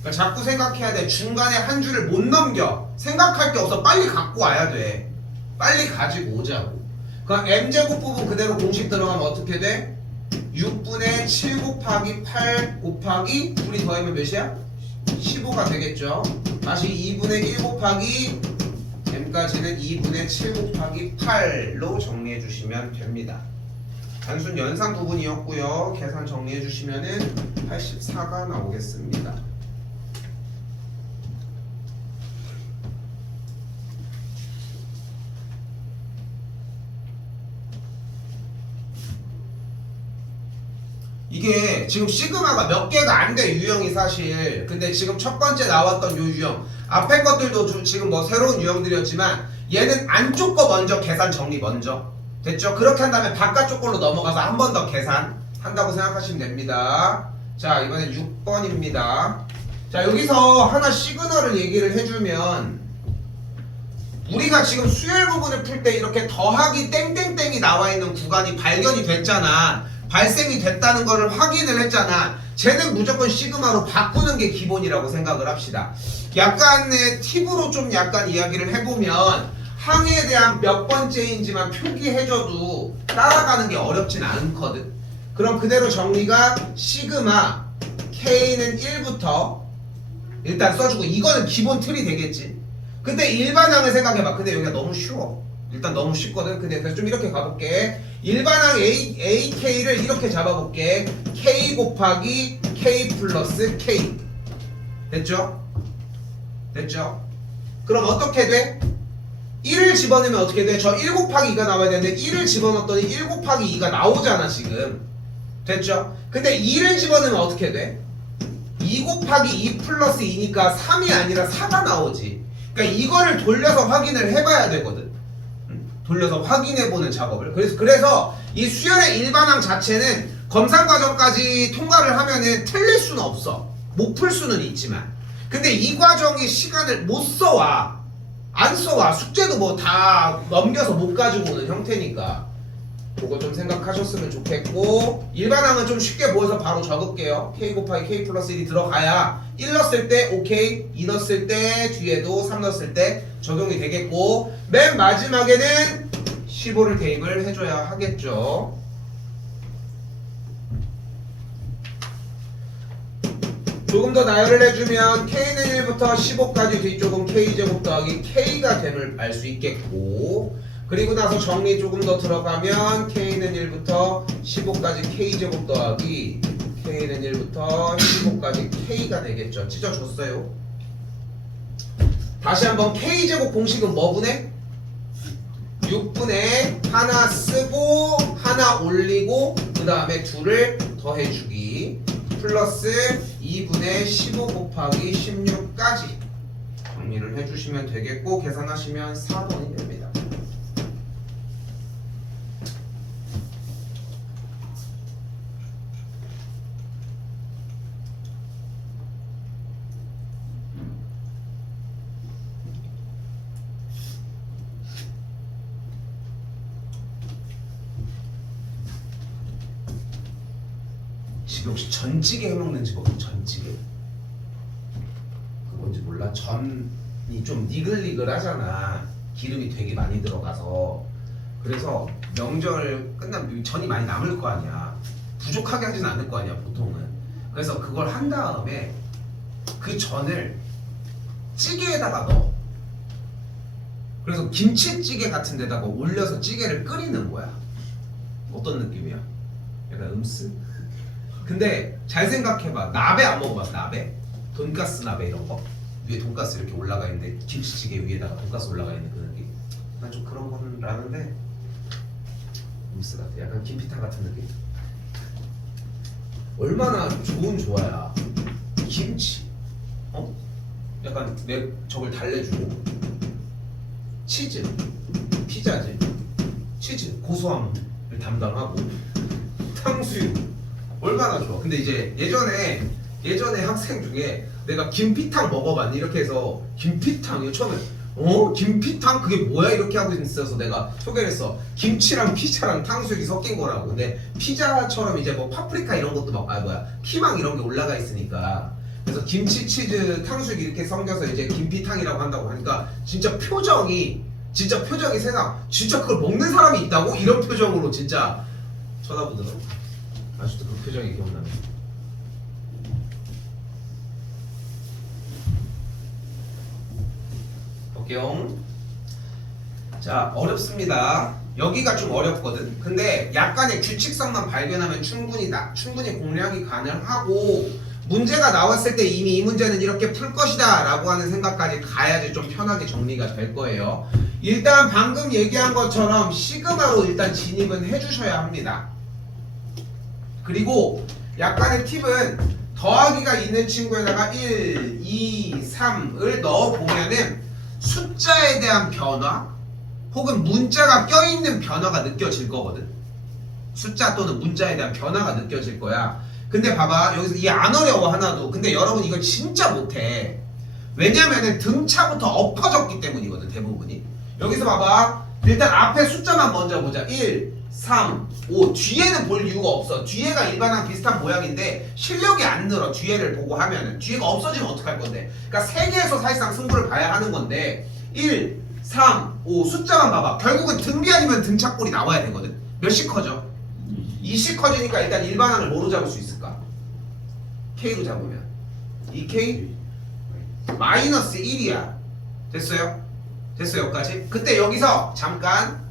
그러니까 자꾸 생각해야 돼. 중간에 한 줄을 못 넘겨. 생각할 게 없어. 빨리 갖고 와야 돼. 빨리 가지고 오자고. 그럼 m제곱 부분 그대로 공식 들어가면 어떻게 돼? 6분의 7 곱하기 8 곱하기 둘이 더하면 몇이야? 15가 되겠죠. 다시 2분의 1 곱하기 m까지는 2분의 7 곱하기 8로 정리해 주시면 됩니다. 단순 연산 부분이었고요. 계산 정리해 주시면은 84가 나오겠습니다. 이게 지금 시그마가 몇 개가 안 돼 유형이 사실. 근데 지금 첫 번째 나왔던 요 유형 앞에 것들도 지금 뭐 새로운 유형들이었지만 얘는 안쪽 거 먼저 계산 정리 먼저 됐죠? 그렇게 한 다음에 바깥쪽 걸로 넘어가서 한 번 더 계산 한다고 생각하시면 됩니다. 자 이번엔 6번입니다. 자 여기서 하나 시그널을 얘기를 해주면 우리가 지금 수열 부분을 풀 때 이렇게 더하기 땡땡땡이 나와 있는 구간이 발견이 됐잖아. 발생이 됐다는 것을 확인을 했잖아. 쟤는 무조건 시그마로 바꾸는 게 기본이라고 생각을 합시다. 약간의 팁으로 좀 약간 이야기를 해보면 항에 대한 몇 번째인지만 표기해줘도 따라가는 게 어렵진 않거든. 그럼 그대로 정리가 시그마 K는 1부터 일단 써주고 이거는 기본 틀이 되겠지. 근데 일반항을 생각해봐. 근데 여기가 너무 쉬워. 일단 너무 쉽거든. 근데 그래서 좀 이렇게 가볼게. 일반항 AK를 이렇게 잡아볼게. K 곱하기 K 플러스 K. 됐죠? 됐죠? 그럼 어떻게 돼? 1을 집어넣으면 어떻게 돼? 저 1 곱하기 2가 나와야 되는데 1을 집어넣었더니 1 곱하기 2가 나오잖아 지금. 됐죠? 근데 2를 집어넣으면 어떻게 돼? 2 곱하기 2 플러스 2니까 3이 아니라 4가 나오지. 그러니까 이거를 돌려서 확인을 해봐야 되거든. 돌려서 확인해보는 작업을. 그래서 이 수열의 일반항 자체는 검산 과정까지 통과를 하면은 틀릴 수는 없어. 못 풀 수는 있지만. 근데 이 과정이 시간을 못 써와. 안 써와. 숙제도 뭐 다 넘겨서 못 가지고 오는 형태니까. 그거 좀 생각하셨으면 좋겠고, 일반항은 좀 쉽게 보여서 바로 적을게요. K 곱하기 K 플러스 1이 들어가야 1 넣었을 때 오케이, 2 넣었을 때 뒤에도 3 넣었을 때 적용이 되겠고, 맨 마지막에는 15를 대입을 해줘야 하겠죠. 조금 더 나열을 해주면 K는 1부터 15까지 뒤쪽은 K제곱 더하기 K가 됨을 알 수 있겠고, 그리고 나서 정리 조금 더 들어가면 K는 1부터 15까지 K제곱 더하기 K는 1부터 15까지 K가 되겠죠. 찢어줬어요. 다시 한번 K제곱 공식은 뭐분해? 6분의 하나 쓰고 하나 올리고 그 다음에 둘을 더해주기 플러스 2분의 15 곱하기 16까지 정리를 해주시면 되겠고, 계산하시면 4번이 됩니다. 지금 혹시 전찌개 해먹는 집 없어? 전찌개? 그 뭔지 몰라? 전이 좀 니글니글하잖아. 기름이 되게 많이 들어가서. 그래서 명절 끝나면 전이 많이 남을 거 아니야. 부족하게 하진 않을 거 아니야 보통은. 그래서 그걸 한 다음에 그 전을 찌개에다가 넣어. 그래서 김치찌개 같은 데다가 올려서 찌개를 끓이는 거야. 어떤 느낌이야? 약간 음스? 근데 잘 생각해봐. 나베 안 먹어봤어? 나베? 돈가스 나베 이런 거? 위에 돈가스 이렇게 올라가 있는데 김치찌개 위에다가 돈가스 올라가 있는 그 느낌? 난 좀 그런 거는 라는데 음스 같아. 약간 김피탕 같은 느낌? 얼마나 좋은 조화야. 김치. 어? 약간 저걸 달래주고 치즈, 피자지. 치즈, 고소함을 담당하고 탕수육 얼마나 좋아. 근데 이제 예전에 학생 중에 내가 김피탕 먹어봤니? 이렇게 해서 김피탕이요 처음에 김피탕 그게 뭐야? 이렇게 하고 있어서 내가 소개를 했어. 김치랑 피자랑 탕수육이 섞인 거라고. 근데 피자처럼 이제 뭐 파프리카 이런 것도 막 피망 이런 게 올라가 있으니까 그래서 김치 치즈 탕수육 이렇게 섞여서 이제 김피탕이라고 한다고 하니까 진짜 표정이 세상 진짜 그걸 먹는 사람이 있다고? 이런 표정으로 진짜 쳐다보더라고. 아직도 그 표정이 기억나네. 볼게요. 자, 어렵습니다. 여기가 좀 어렵거든. 근데 약간의 규칙성만 발견하면 충분히 공략이 가능하고 문제가 나왔을 때 이미 이 문제는 이렇게 풀 것이다 라고 하는 생각까지 가야지 좀 편하게 정리가 될 거예요. 일단 방금 얘기한 것처럼 시그마로 일단 진입은 해주셔야 합니다. 그리고 약간의 팁은 더하기가 있는 친구에다가 1, 2, 3을 넣어보면은 숫자에 대한 변화 혹은 문자가 껴있는 변화가 느껴질 거거든. 숫자 또는 문자에 대한 변화가 느껴질 거야. 근데 봐봐, 여기서 이게 안 어려워 하나도. 근데 여러분 이걸 진짜 못해. 왜냐면은 등차부터 엎어졌기 때문이거든, 대부분이. 여기서 봐봐, 일단 앞에 숫자만 먼저 보자. 1, 3, 5. 뒤에는 볼 이유가 없어. 뒤에가 일반랑 비슷한 모양인데 실력이 안 늘어. 뒤에를 보고 하면은 뒤에가 없어지면 어떡할 건데. 그러니까 세 개에서 사실상 승부를 봐야 하는 건데 1, 3, 5 숫자만 봐봐. 결국은 등비 아니면 등차꼴이 나와야 되거든. 몇씩 커져? 2씩 커지니까 일단 일반항을 뭐로 잡을 수 있을까? K로 잡으면 2K 마이너스 1이야. 됐어요? 됐어요 여기까지? 그때 여기서 잠깐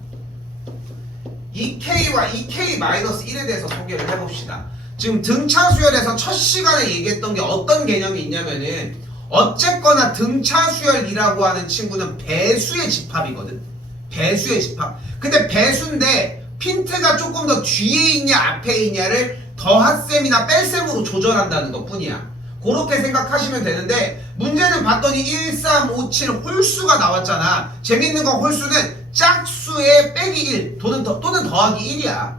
2K와 2K 마이너스 1에 대해서 소개를 해봅시다. 지금 등차 수열에서 첫 시간에 얘기했던 게 어떤 개념이 있냐면은 어쨌거나 등차 수열이라고 하는 친구는 배수의 집합이거든. 배수의 집합. 근데 배수인데 핀트가 조금 더 뒤에 있냐 앞에 있냐를 더핫셈이나 뺄셈으로 조절한다는 것 뿐이야. 그렇게 생각하시면 되는데 문제는 봤더니 1, 3, 5, 7 홀수가 나왔잖아. 재밌는 건 홀수는 짝수의 빼기 1 또는 더하기 1이야.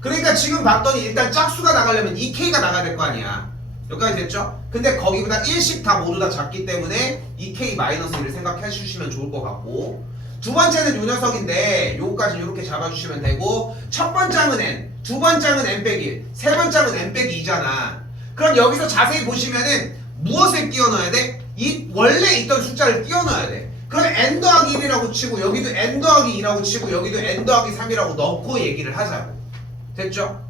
그러니까 지금 봤더니 일단 짝수가 나가려면 2K가 나가야 될 거 아니야. 여기까지 됐죠? 근데 거기보다 1씩 다 모두 다 작기 때문에 2K-1을 생각해 주시면 좋을 것 같고 두 번째는 요 녀석인데 요거까지 이렇게 잡아주시면 되고 첫 번째는 N, 두 번째는 N 빼기 1, 세 번째는 N 빼기 2잖아. 그럼 여기서 자세히 보시면은 무엇을 끼워 넣어야 돼? 이 원래 있던 숫자를 끼워 넣어야 돼. 그럼 N 더하기 1이라고 치고 여기도 N 더하기 2라고 치고 여기도 N 더하기 3이라고 넣고 얘기를 하자고. 됐죠?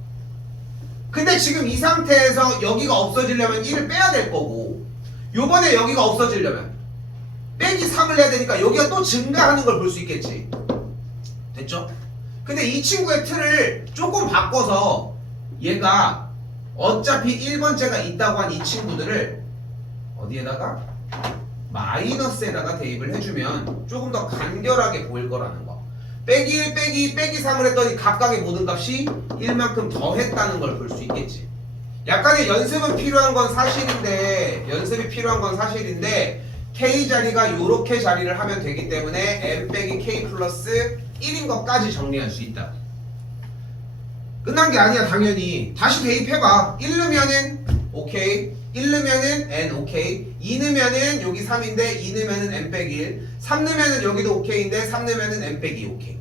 근데 지금 이 상태에서 여기가 없어지려면 1을 빼야 될 거고 요번에 여기가 없어지려면 빼기 3을 해야 되니까 여기가 또 증가하는 걸 볼 수 있겠지. 됐죠? 근데 이 친구의 틀을 조금 바꿔서 얘가 어차피 1번째가 있다고 한 이 친구들을 어디에다가? 마이너스에다가 대입을 해주면 조금 더 간결하게 보일 거라는 거. 빼기 1 빼기 3을 했더니 각각의 모든 값이 1만큼 더 했다는 걸 볼 수 있겠지. 약간의 연습이 필요한 건 사실인데 K 자리가 요렇게 자리를 하면 되기 때문에 M 빼기 K 플러스 1인 것까지 정리할 수 있다. 끝난 게 아니야 당연히. 다시 대입해봐. 1 넣으면은 오케이, 1 넣으면은 N 오케이, 2 넣으면은 여기 3인데 2 넣으면은 N 빼기 1, 3 넣으면은 여기도 오케이인데 3 넣으면은 N 빼기 오케이.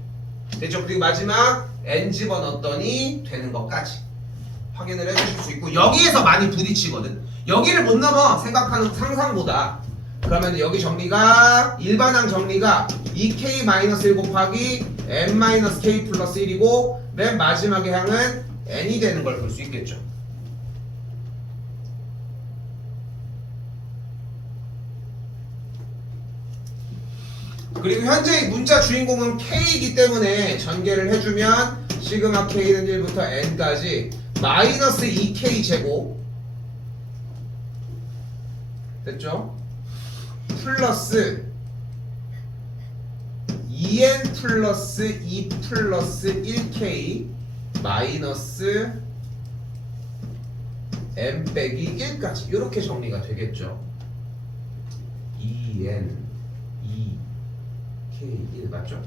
됐죠? 그리고 마지막 N 집어넣었더니 되는 것까지 확인을 해주실 수 있고 여기에서 많이 부딪히거든. 여기를 못 넘어 생각하는 상상보다. 그러면 여기 정리가 일반항 정리가 2K-1 곱하기 N-K 플러스 1이고 맨 마지막의 항은 N이 되는 걸 볼 수 있겠죠. 그리고 현재 문자 주인공은 K이기 때문에 전개를 해주면 시그마 K는 1부터 N까지 마이너스 2K 제곱 됐죠? 플러스 2N 플러스 2 플러스 1K 마이너스 M 빼기 1까지 이렇게 정리가 되겠죠. 2N 2K K1 맞죠?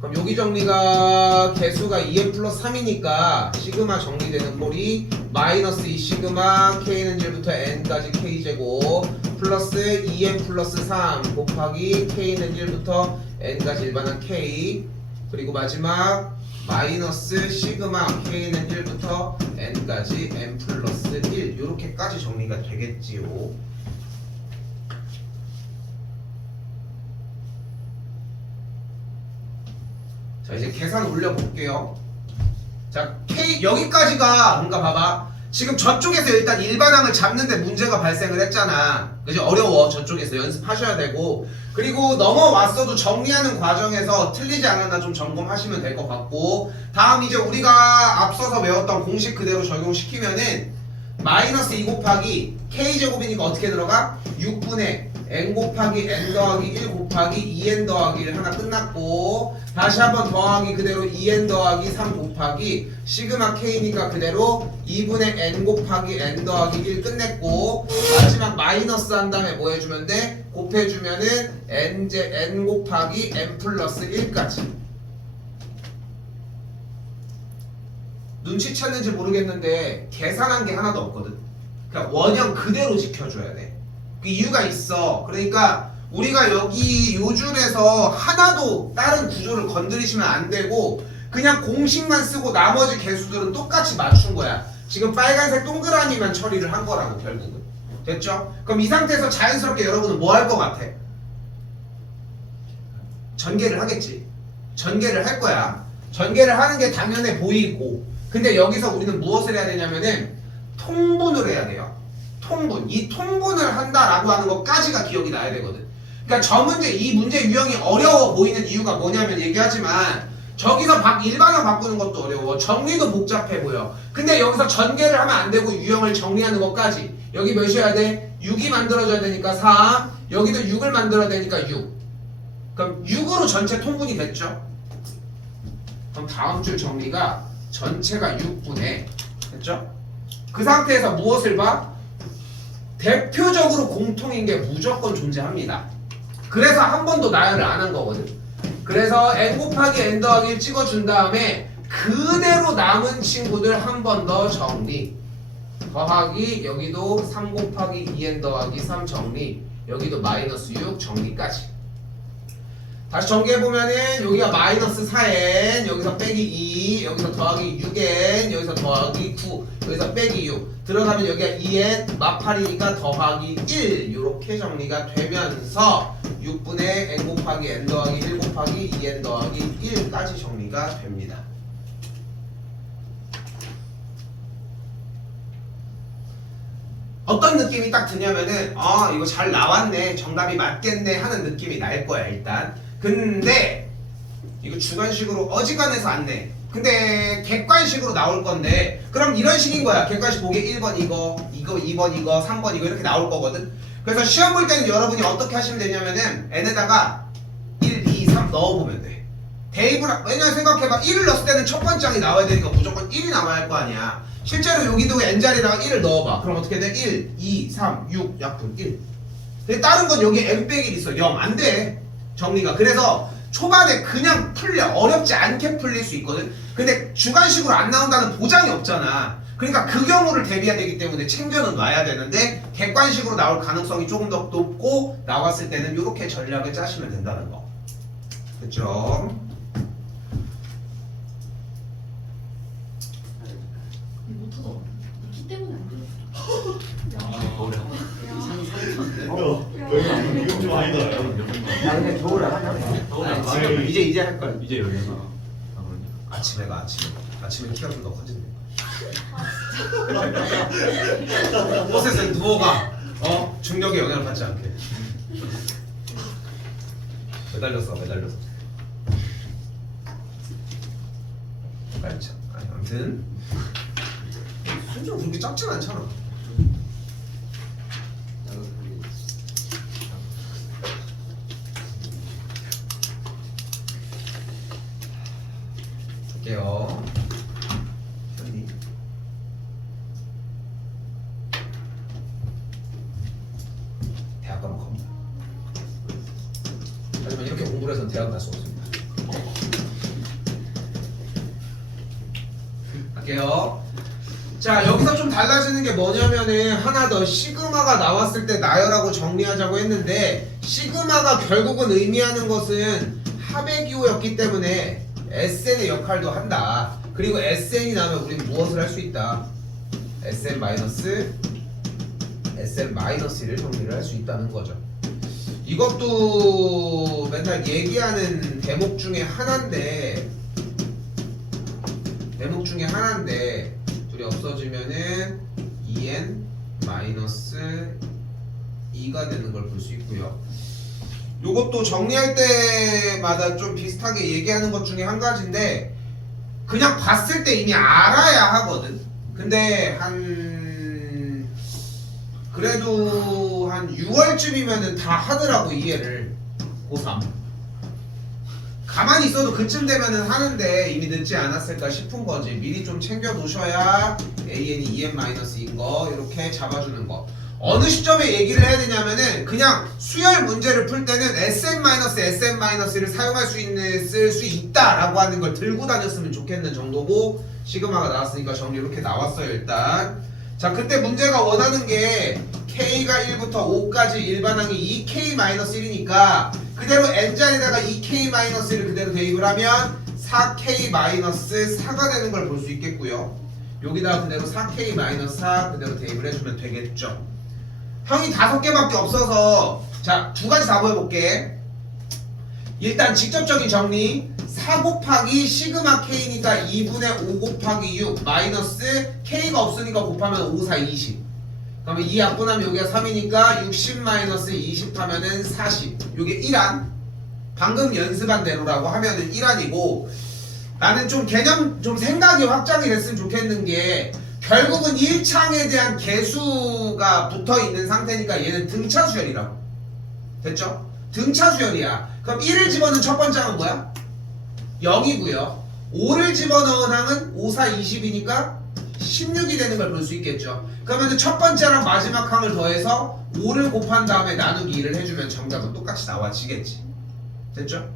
그럼 여기 정리가 개수가 2n 플러스 3이니까 시그마 정리되는 꼴이 마이너스 2 시그마 K는 1부터 n까지 K제곱 플러스 2n 플러스 3 곱하기 K는 1부터 n까지 일반한 K 그리고 마지막 마이너스 시그마 K는 1부터 n까지 n 플러스 1 요렇게까지 정리가 되겠지요. 자 이제 계산 올려볼게요. 자 K 여기까지가 뭔가 봐봐 지금 저쪽에서 일단 일반항을 잡는데 문제가 발생을 했잖아. 그지? 어려워. 저쪽에서 연습하셔야 되고 그리고 넘어왔어도 정리하는 과정에서 틀리지 않았나 좀 점검하시면 될 것 같고 다음 이제 우리가 앞서서 외웠던 공식 그대로 적용시키면은 마이너스 2 곱하기 K제곱이니까 어떻게 들어가? 6분의 n 곱하기 n 더하기 1 곱하기 2n 더하기 1 하나 끝났고 다시 한번 더하기 그대로 2n 더하기 3 곱하기 시그마 k니까 그대로 2분의 n 곱하기 n 더하기 1 끝냈고 마지막 마이너스 한 다음에 뭐 해주면 돼? 곱해주면은 n 곱하기 n 플러스 1까지. 눈치챘는지 모르겠는데 계산한 게 하나도 없거든. 그러니까 원형 그대로 지켜줘야 돼. 그 이유가 있어. 그러니까 우리가 여기 요 줄에서 하나도 다른 구조를 건드리시면 안 되고 그냥 공식만 쓰고 나머지 개수들은 똑같이 맞춘 거야. 지금 빨간색 동그라미만 처리를 한 거라고 결국은. 됐죠? 그럼 이 상태에서 자연스럽게 여러분은 뭐 할 것 같아? 전개를 하겠지. 전개를 할 거야. 전개를 하는 게 당연해 보이고 근데 여기서 우리는 무엇을 해야 되냐면은 통분을 해야 돼요. 통분. 이 통분을 한다라고 하는 것까지가 기억이 나야 되거든. 그러니까 저 문제, 이 문제 유형이 어려워 보이는 이유가 뭐냐면 얘기하지만 저기서 일반어 바꾸는 것도 어려워. 정리도 복잡해 보여. 근데 여기서 전개를 하면 안 되고 유형을 정리하는 것까지. 여기 몇이어야 돼? 6이 만들어져야 되니까 3. 여기도 6을 만들어야 되니까 6. 그럼 6으로 전체 통분이 됐죠? 그럼 다음 줄 정리가 전체가 6분의 됐죠? 그 상태에서 무엇을 봐? 대표적으로 공통인 게 무조건 존재합니다. 그래서 한 번도 나열을 안 한 거거든. 그래서 n 곱하기 n 더하기 1 찍어준 다음에 그대로 남은 친구들 한 번 더 정리. 더하기 여기도 3 곱하기 2n 더하기 3 정리. 여기도 마이너스 6 정리까지. 다시 정리해보면은 여기가 마이너스 4n 여기서 빼기 2 여기서 더하기 6n 여기서 더하기 9 여기서 빼기 6 들어가면 여기가 2n 마팔이니까 더하기 1 이렇게 정리가 되면서 6분의 n 곱하기 n 더하기 1 곱하기 2n 더하기 1까지 정리가 됩니다. 어떤 느낌이 딱 드냐면은 이거 잘 나왔네 정답이 맞겠네 하는 느낌이 날 거야 일단. 근데 이거 주관식으로 어지간해서 안 내. 근데 객관식으로 나올 건데 그럼 이런 식인 거야. 객관식 보기에 1번 이거 2번 이거 3번 이거 이렇게 나올 거거든. 그래서 시험 볼 때는 여러분이 어떻게 하시면 되냐면은 n에다가 1, 2, 3 넣어보면 돼. 대입을 왜냐면 생각해봐 1을 넣었을 때는 첫 번째 항이 나와야 되니까 무조건 1이 나와야 할 거 아니야. 실제로 여기도 n자리에다가 1을 넣어봐. 그럼 어떻게 돼? 1, 2, 3, 6 약분 1. 근데 다른 건 여기에 n 빼기 있어. 0 안 돼. 정리가. 그래서 초반에 그냥 풀려. 어렵지 않게 풀릴 수 있거든. 근데 주관식으로 안 나온다는 보장이 없잖아. 그러니까 그 경우를 대비해야 되기 때문에 챙겨는 놔야 되는데 객관식으로 나올 가능성이 조금 더 높고 나왔을 때는 이렇게 전략을 짜시면 된다는 거. 그쵸? 못하다. 키 때문에 안 돼. 이건 좀 아니다. 야 근데 겨울에 하냐? 지금 이제 할 거야. 이제 여기서 아침에 키가 좀 더 커진대. 옷에서 누워가 중력의 영향을 받지 않게. 매달렸어. 깔자. 아니 아무튼 수준 그렇게 작진 않잖아. 볼게요. 현이. 대학 가면 겁니다. 건 대학 갈 수 없습니다. 할게요. 자, 여기서 좀 달라지는 게 뭐냐면은 하나 더 시그마가 나왔을 때 나열하고 정리하자고 했는데 시그마가 결국은 의미하는 것은 합의기호였기 때문에 SN의 역할도 한다. 그리고 SN이 나면 우리는 무엇을 할 수 있다? SN-1을 정리를 할 수 있다는 거죠. 이것도 맨날 얘기하는 대목 중에 하나인데 둘이 없어지면은 2n-2가 되는 걸 볼 수 있고요. 요것도 정리할 때마다 좀 비슷하게 얘기하는 것 중에 한 가지인데 그냥 봤을 때 이미 알아야 하거든. 근데 그래도 한 6월쯤이면은 다 하더라고 이해를. 고3 가만히 있어도 그쯤 되면은 하는데 이미 늦지 않았을까 싶은 거지. 미리 좀 챙겨 놓으셔야 AN이 2n-인 거 이렇게 잡아주는 거. 어느 시점에 얘기를 해야 되냐면은 그냥 수열 문제를 풀 때는 SM-를 사용할 쓸 수 있다라고 하는 걸 들고 다녔으면 좋겠는 정도고 시그마가 나왔으니까 정리 이렇게 나왔어요 일단. 자, 그때 문제가 원하는 게 K가 1부터 5까지 일반항이 2K-1이니까 그대로 N자리에다가 2K-를 그대로 대입을 하면 4K-4가 되는 걸 볼 수 있겠고요. 여기다가 그대로 4K-4 그대로 대입을 해주면 되겠죠. 항이 5개밖에 없어서 자, 2가지 답을 해볼게. 일단 직접적인 정리 4 곱하기 시그마 K니까 2분의 5 곱하기 6 마이너스 K가 없으니까 곱하면 5, 4, 20 그러면 2 약분하면 여기가 3이니까 60 마이너스 20 하면은 40 요게 1안 방금 연습한 대로라고 하면은 1안이고 나는 좀 개념 좀 생각이 확장이 됐으면 좋겠는 게 결국은 1창에 대한 개수가 붙어있는 상태니까 얘는 등차 수열이라고 됐죠? 등차 수열이야. 그럼 1을 집어넣은 첫 번째 항은 뭐야? 0이고요 5를 집어넣은 항은 5, 4, 20이니까 16이 되는 걸 볼 수 있겠죠. 그러면 첫 번째랑 마지막 항을 더해서 5를 곱한 다음에 나누기 2를 해주면 정답은 똑같이 나와지겠지. 됐죠?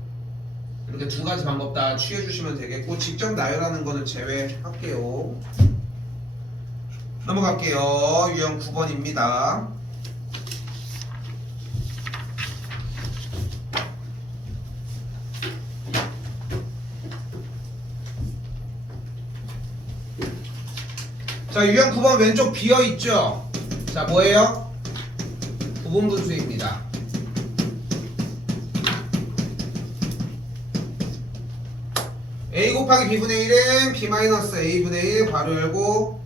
이렇게 2가지 방법 다 취해주시면 되겠고 직접 나열하는 거는 제외할게요. 넘어갈게요. 유형 9번입니다. 자, 유형 9번 왼쪽 비어있죠? 자, 뭐예요? 부분분수입니다. A 곱하기 B분의 1은 B 마이너스 A분의 1 괄호 열고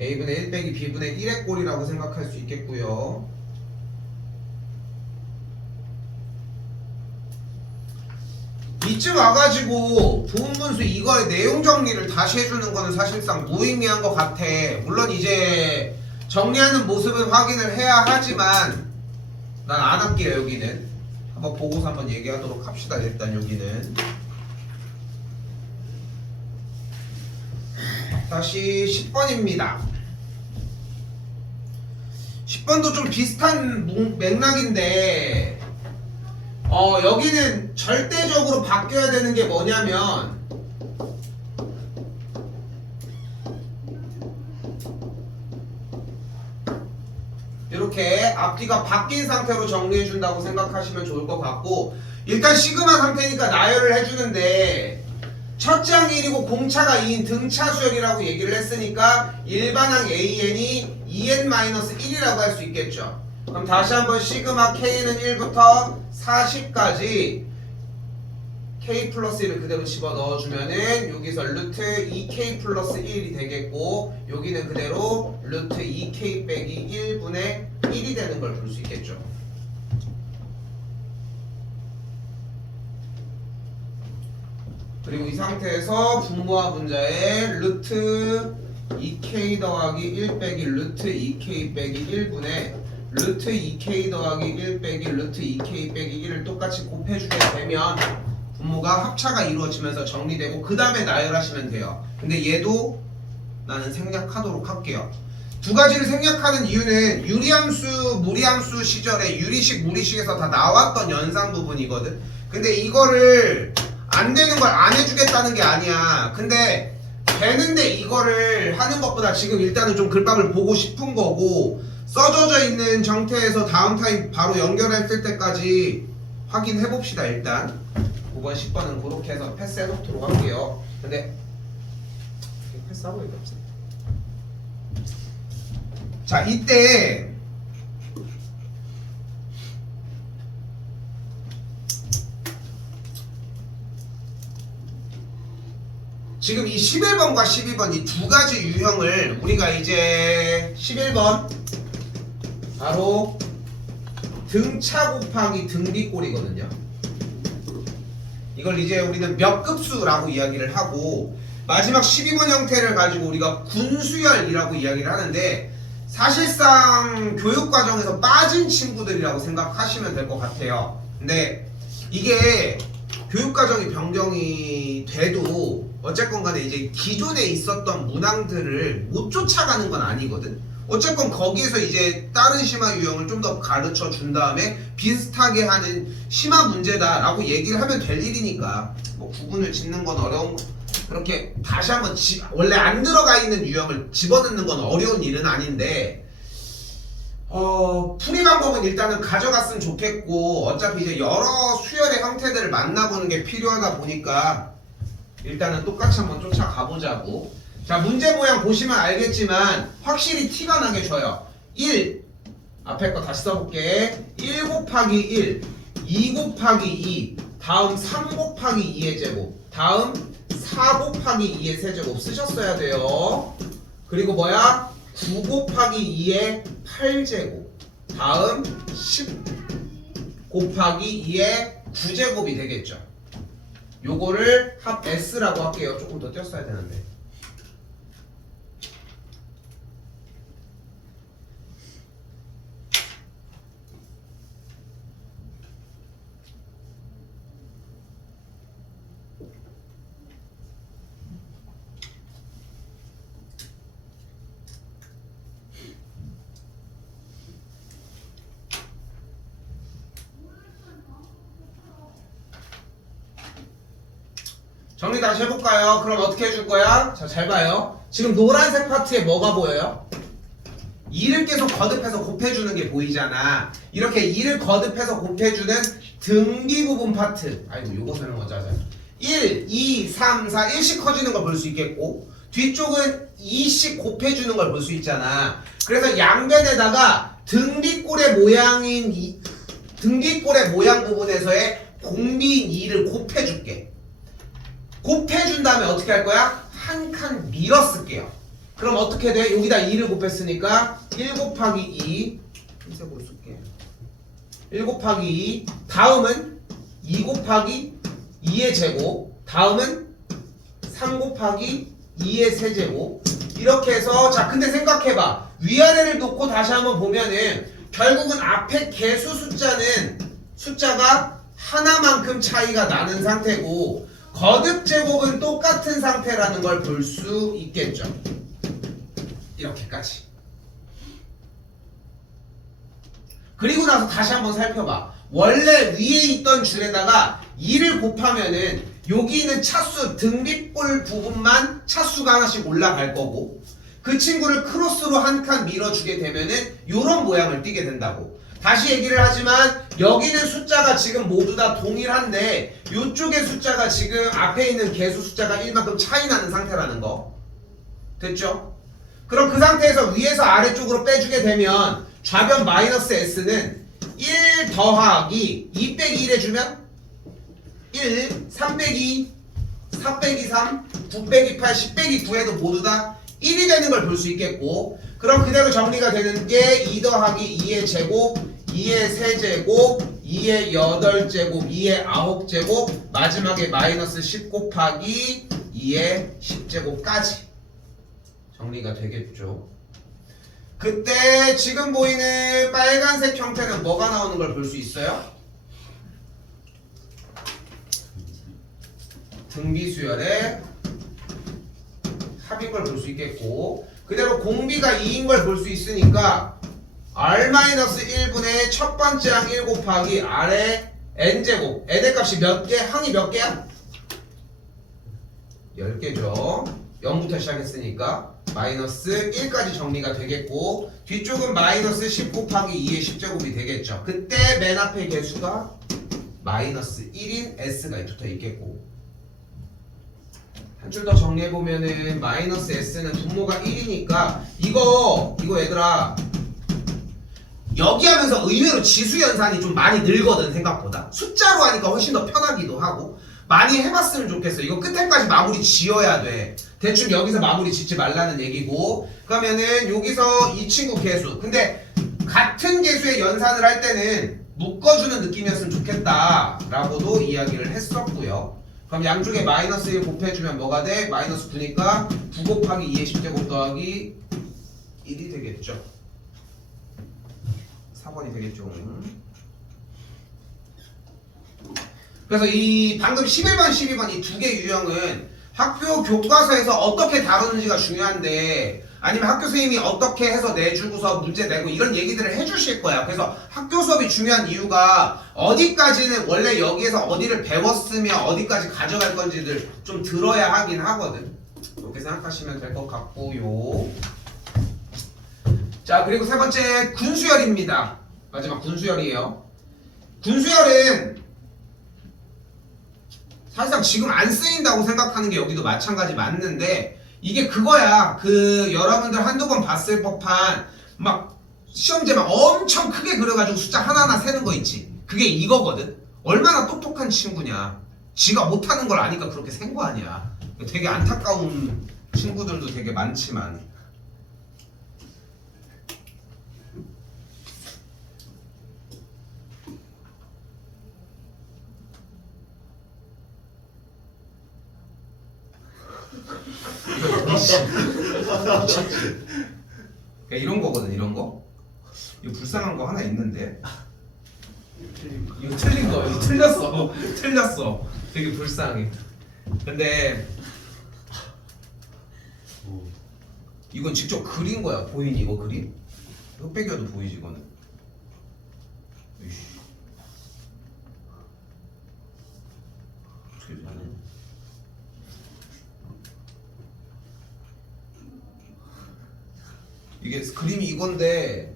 A분의 1 빼기 B분의 1의 꼴이라고 생각할 수 있겠고요. 이쯤 와가지고 부분분수 이거의 내용 정리를 다시 해주는 거는 사실상 무의미한 것 같아. 물론 이제 정리하는 모습은 확인을 해야 하지만 난 안 할게요. 여기는 한번 보고서 한번 얘기하도록 합시다. 일단 여기는 다시 10번입니다 10번도 좀 비슷한 맥락인데 여기는 절대적으로 바뀌어야 되는 게 뭐냐면 이렇게 앞뒤가 바뀐 상태로 정리해 준다고 생각하시면 좋을 것 같고 일단 시그마 상태니까 나열을 해주는데 첫째 항이 1이고 공차가 2인 등차 수열이라고 얘기를 했으니까 일반항 AN이 2n-1이라고 할 수 있겠죠. 그럼 다시 한번 시그마 K는 1부터 40까지 K 플러스 1을 그대로 집어 넣어주면은 여기서 루트 2K 플러스 1이 되겠고 여기는 그대로 루트 2K 빼기 1분의 1이 되는 걸 볼 수 있겠죠. 그리고 이 상태에서 분모와 분자에 루트 2K 더하기 1 빼기 루트 2K 빼기 1분의 루트 2K 더하기 1 빼기 루트 2K 빼기 1을 똑같이 곱해주게 되면 분모가 합차가 이루어지면서 정리되고 그 다음에 나열하시면 돼요. 근데 얘도 나는 생략하도록 할게요. 두 가지를 생략하는 이유는 유리함수, 무리함수 시절에 유리식, 무리식에서 다 나왔던 연산 부분이거든. 근데 이거를 안 되는 걸 안 해주겠다는 게 아니야. 근데 되는데 이거를 하는 것보다 지금 일단은 좀 글밥을 보고 싶은 거고, 써져져 있는 정태에서 다음 타임 바로 연결했을 때까지 확인해 봅시다. 일단 9번, 10번은 그렇게 해서 패스해 놓도록 할게요. 근데 패스하고 얘기 없어요. 자, 이때 지금 이 11번과 12번 이 두 가지 유형을 우리가 이제 11번 바로 등차 곱하기 등비꼴이거든요. 이걸 이제 우리는 몇 급수라고 이야기를 하고, 마지막 12번 형태를 가지고 우리가 군수열이라고 이야기를 하는데, 사실상 교육과정에서 빠진 친구들이라고 생각하시면 될 것 같아요. 근데 이게 교육과정이 변경이 돼도 어쨌건 간에 이제 기존에 있었던 문항들을 못 쫓아가는 건 아니거든. 어쨌건 거기에서 이제 다른 심화 유형을 좀 더 가르쳐 준 다음에 비슷하게 하는 심화 문제다라고 얘기를 하면 될 일이니까, 뭐 구분을 짓는 건 어려운 거, 그렇게 다시 한번 원래 안 들어가 있는 유형을 집어넣는 건 어려운 일은 아닌데, 풀이 방법은 일단은 가져갔으면 좋겠고, 어차피 이제 여러 수열의 형태들을 만나보는 게 필요하다 보니까 일단은 똑같이 한번 쫓아가 보자고. 자, 문제 모양 보시면 알겠지만 확실히 티가 나게 줘요. 1, 앞에 거 다시 써볼게. 1 곱하기 1, 2 곱하기 2, 다음 3 곱하기 2의 제곱, 다음 4 곱하기 2의 세제곱 쓰셨어야 돼요. 그리고 뭐야? 9 곱하기 2의 8제곱, 다음 10 곱하기 2의 9제곱이 되겠죠. 요거를 합 S라고 할게요. 조금 더 띄었어야 되는데. 정리 다시 해볼까요? 그럼 어떻게 해줄 거야? 자, 잘 봐요. 지금 노란색 파트에 뭐가 보여요? 2를 계속 거듭해서 곱해주는 게 보이잖아. 이렇게 2를 거듭해서 곱해주는 등비 부분 파트. 아이고, 요거 설명 먼저 하자. 1, 2, 3, 4, 1씩 커지는 걸 볼 수 있겠고, 뒤쪽은 2씩 곱해주는 걸 볼 수 있잖아. 그래서 양변에다가 등비꼴의 모양인 등비꼴의 모양 부분에서의 공비인 2를 곱해줄게. 곱해준 다음에 어떻게 할 거야? 한 칸 밀어 쓸게요. 그럼 어떻게 돼? 여기다 2를 곱했으니까 1 곱하기 2, 흰색으로 쓸게. 1 곱하기 2, 다음은 2 곱하기 2의 제곱, 다음은 3 곱하기 2의 세제곱. 이렇게 해서, 자, 근데 생각해봐. 위아래를 놓고 다시 한번 보면은 결국은 앞에 개수 숫자가 하나만큼 차이가 나는 상태고, 거듭 제곱은 똑같은 상태라는 걸 볼 수 있겠죠. 이렇게까지. 그리고 나서 다시 한번 살펴봐. 원래 위에 있던 줄에다가 2를 곱하면은 여기 있는 차수, 등빗볼 부분만 차수가 하나씩 올라갈 거고, 그 친구를 크로스로 한 칸 밀어주게 되면은 요런 모양을 띠게 된다고. 다시 얘기를 하지만 여기는 숫자가 지금 모두 다 동일한데 이쪽의 숫자가 지금 앞에 있는 개수 숫자가 1만큼 차이 나는 상태라는 거. 됐죠? 그럼 그 상태에서 위에서 아래쪽으로 빼주게 되면 좌변 마이너스 S는 1 더하기 2 빼기 1 해주면 1, 3 빼기 4 빼기 3, 9 빼기 8, 10 빼기 9에도 모두 다 1이 되는 걸 볼 수 있겠고, 그럼 그대로 정리가 되는 게 2 더하기 2의 제곱, 2의 세제곱, 2의 8제곱, 2의 9제곱, 마지막에 마이너스 10 곱하기 2의 10제곱까지 정리가 되겠죠. 그때 지금 보이는 빨간색 형태는 뭐가 나오는 걸 볼 수 있어요? 등비수열의 합인 걸 볼 수 있겠고, 그대로 공비가 2인 걸 볼 수 있으니까 r-1분의 첫 번째 항 1 곱하기 r의 n제곱. n의 값이 몇 개? 항이 몇 개야? 10개죠. 0부터 시작했으니까 마이너스 1까지 정리가 되겠고 뒤쪽은 마이너스 10 곱하기 2의 10제곱이 되겠죠. 그때 맨 앞에 개수가 마이너스 1인 s가 붙어 있겠고 한 줄 더 정리해보면은 마이너스 s는 분모가 1이니까 이거 얘들아 여기 하면서 의외로 지수연산이 좀 많이 늘거든. 생각보다 숫자로 하니까 훨씬 더 편하기도 하고 많이 해봤으면 좋겠어. 이거 끝에까지 마무리 지어야 돼. 대충 여기서 마무리 짓지 말라는 얘기고 그러면은 여기서 이 친구 개수 근데 같은 개수의 연산을 할 때는 묶어주는 느낌이었으면 좋겠다 라고도 이야기를 했었고요. 그럼 양쪽에 마이너스 1 곱해주면 뭐가 돼? 마이너스 9니까 9 곱하기 2의 10제곱 더하기 1이 되겠죠. 4번이 되겠죠. 그래서 이 방금 11번, 12번 이 두 개 유형은 학교 교과서에서 어떻게 다루는지가 중요한데 아니면 학교 선생님이 어떻게 해서 내주고서 문제 내고 이런 얘기들을 해주실 거야. 그래서 학교 수업이 중요한 이유가 어디까지는 원래 여기에서 어디를 배웠으면 어디까지 가져갈 건지를 좀 들어야 하긴 하거든. 이렇게 생각하시면 될 것 같고요. 자, 그리고 세 번째 군수열입니다. 마지막 군수열이에요. 군수열은 사실상 지금 안 쓰인다고 생각하는 게 여기도 마찬가지 맞는데 이게 그거야. 그 여러분들 한두 번 봤을 법한 막 시험제 막 엄청 크게 그려가지고 숫자 하나하나 세는 거 있지. 그게 이거거든. 얼마나 똑똑한 친구냐. 지가 못하는 걸 아니까 그렇게 센 거 아니야. 되게 안타까운 친구들도 되게 많지만 이런 거거든. 이런 거 이거 불쌍한 거 하나 있는데 이거 틀린 거 이거 틀렸어. 틀렸어. 되게 불쌍해. 근데 이건 직접 그린 거야. 보이니 이거 그림? 흑백이어도 보이지 이거는. 이씨. 어떻게 되냐? 이게 그림이 이건데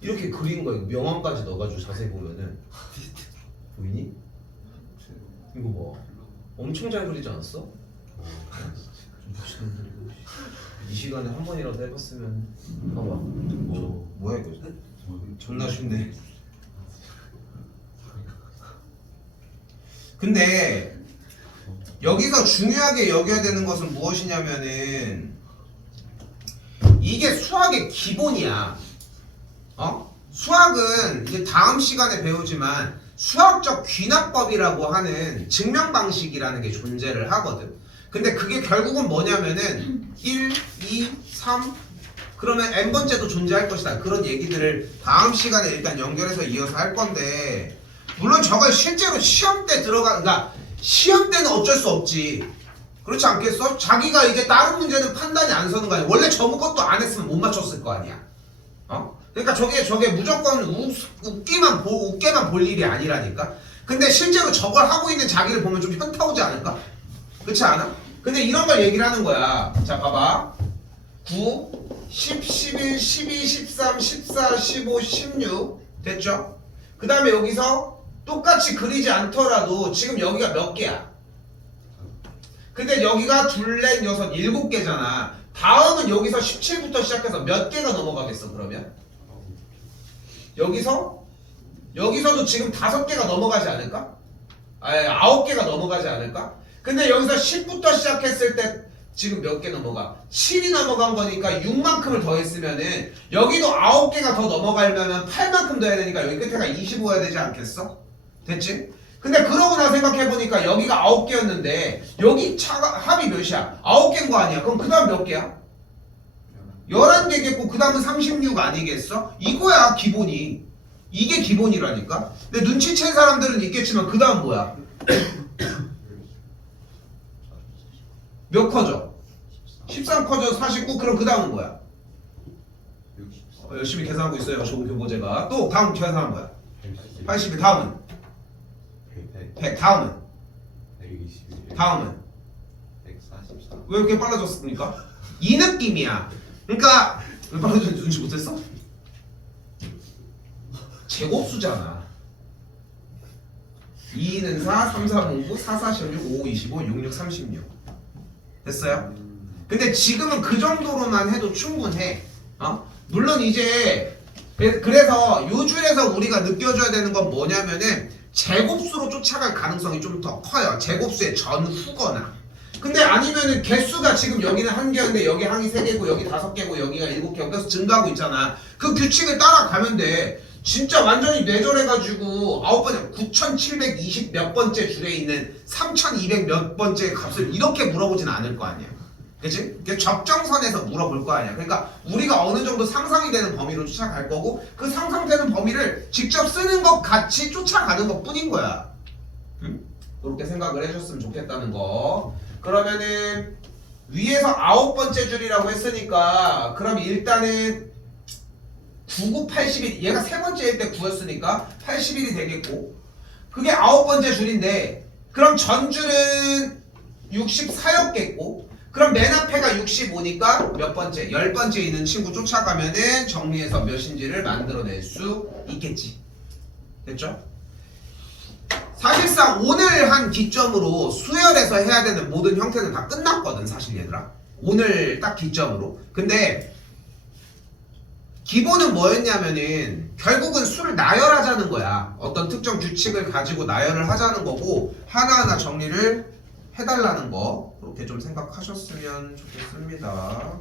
이렇게 그린 거야. 명암까지 넣어가지고 자세히 보면은 보이니? 이거 봐. 엄청 잘 그리지 않았어? 이 시간에 한 번이라도 해봤으면 봐봐. 뭐야 이거? 존나 쉽네. 근데 여기서 중요하게 여겨야 되는 것은 무엇이냐면은 이게 수학의 기본이야. 수학은 이제 다음 시간에 배우지만 수학적 귀납법이라고 하는 증명 방식이라는 게 존재를 하거든. 근데 그게 결국은 뭐냐면은 1, 2, 3 그러면 n번째도 존재할 것이다. 그런 얘기들을 다음 시간에 일단 연결해서 이어서 할 건데 물론 저걸 실제로 시험 때 그러니까 시험 때는 어쩔 수 없지. 그렇지 않겠어? 자기가 이제 다른 문제는 판단이 안 서는 거 아니야. 원래 저것도 안 했으면 못 맞췄을 거 아니야. 그러니까 저게 무조건 웃게만 볼 일이 아니라니까. 근데 실제로 저걸 하고 있는 자기를 보면 좀 현타 오지 않을까? 그렇지 않아? 근데 이런 걸 얘기를 하는 거야. 자, 봐봐. 9, 10, 11, 12, 13, 14, 15, 16 됐죠? 그 다음에 여기서 똑같이 그리지 않더라도 지금 여기가 몇 개야? 근데 여기가 둘, 넷, 여섯, 7개잖아. 다음은 여기서 17부터 시작해서 몇 개가 넘어가겠어 그러면? 여기서도 지금 5개가 넘어가지 않을까? 9개가 넘어가지 않을까? 근데 여기서 10부터 시작했을 때 지금 몇 개 넘어가? 7이 넘어간 거니까 6만큼을 더 했으면은 여기도 9개가 더 넘어가려면 8만큼 더 해야 되니까 여기 끝에가 25여야 되지 않겠어? 됐지? 근데 그러고 나 생각해보니까 여기가 9개였는데 여기 차가 합이 몇이야? 9개인 거 아니야? 그럼 그 다음 몇 개야? 11개겠고 그 다음은 36 아니겠어? 이거야 기본이. 이게 기본이라니까. 근데 눈치챈 사람들은 있겠지만 그 다음 뭐야? 몇 커져? 13 커져 49 그럼 그 다음은 뭐야? 열심히 계산하고 있어요. 좋은 교보제가. 또 다음 계산한 거야. 82. 다음은 100. 다음은 121. 다음은 144. 왜 이렇게 빨라졌습니까? 이 느낌이야. 그러니까 왜 빨라졌는지 눈치 못했어? 제곱수잖아. 2는 4, 3, 4, 5, 9, 4, 4, 16, 5, 25, 6, 6, 36 됐어요? 근데 지금은 그 정도로만 해도 충분해. 물론 이제 그래서 요 줄에서 우리가 느껴줘야 되는 건 뭐냐면은 제곱수로 쫓아갈 가능성이 좀 더 커요. 제곱수의 전후거나. 근데 아니면은 개수가 지금 여기는 한 개인데 여기 항이 3개고 여기 5개고 여기가 7개고 계속 증가하고 있잖아. 그 규칙을 따라가면 돼. 진짜 완전히 뇌절해가지고 9,720 몇 번째 줄에 있는 3,200 몇 번째 값을 이렇게 물어보진 않을 거 아니야. 그치? 적정선에서 물어볼 거 아니야. 그러니까 우리가 어느 정도 상상이 되는 범위로 쫓아갈 거고 그 상상되는 범위를 직접 쓰는 것 같이 쫓아가는 것 뿐인 거야. 그렇게 생각을 해줬으면 좋겠다는 거. 그러면은 위에서 9번째 줄이라고 했으니까 그럼 일단은 99, 81 얘가 3번째일 때 9였으니까 81이 되겠고 그게 9번째 줄인데 그럼 전줄은 64였겠고 그럼 맨 앞에가 65니까 몇 번째? 10번째 있는 친구 쫓아가면은 정리해서 몇인지를 만들어낼 수 있겠지. 됐죠? 사실상 오늘 한 기점으로 수열에서 해야 되는 모든 형태는 다 끝났거든 사실 얘들아. 오늘 딱 기점으로. 근데 기본은 뭐였냐면은 결국은 수를 나열하자는 거야. 어떤 특정 규칙을 가지고 나열을 하자는 거고 하나하나 정리를 해달라는 거 그렇게 좀 생각하셨으면 좋겠습니다.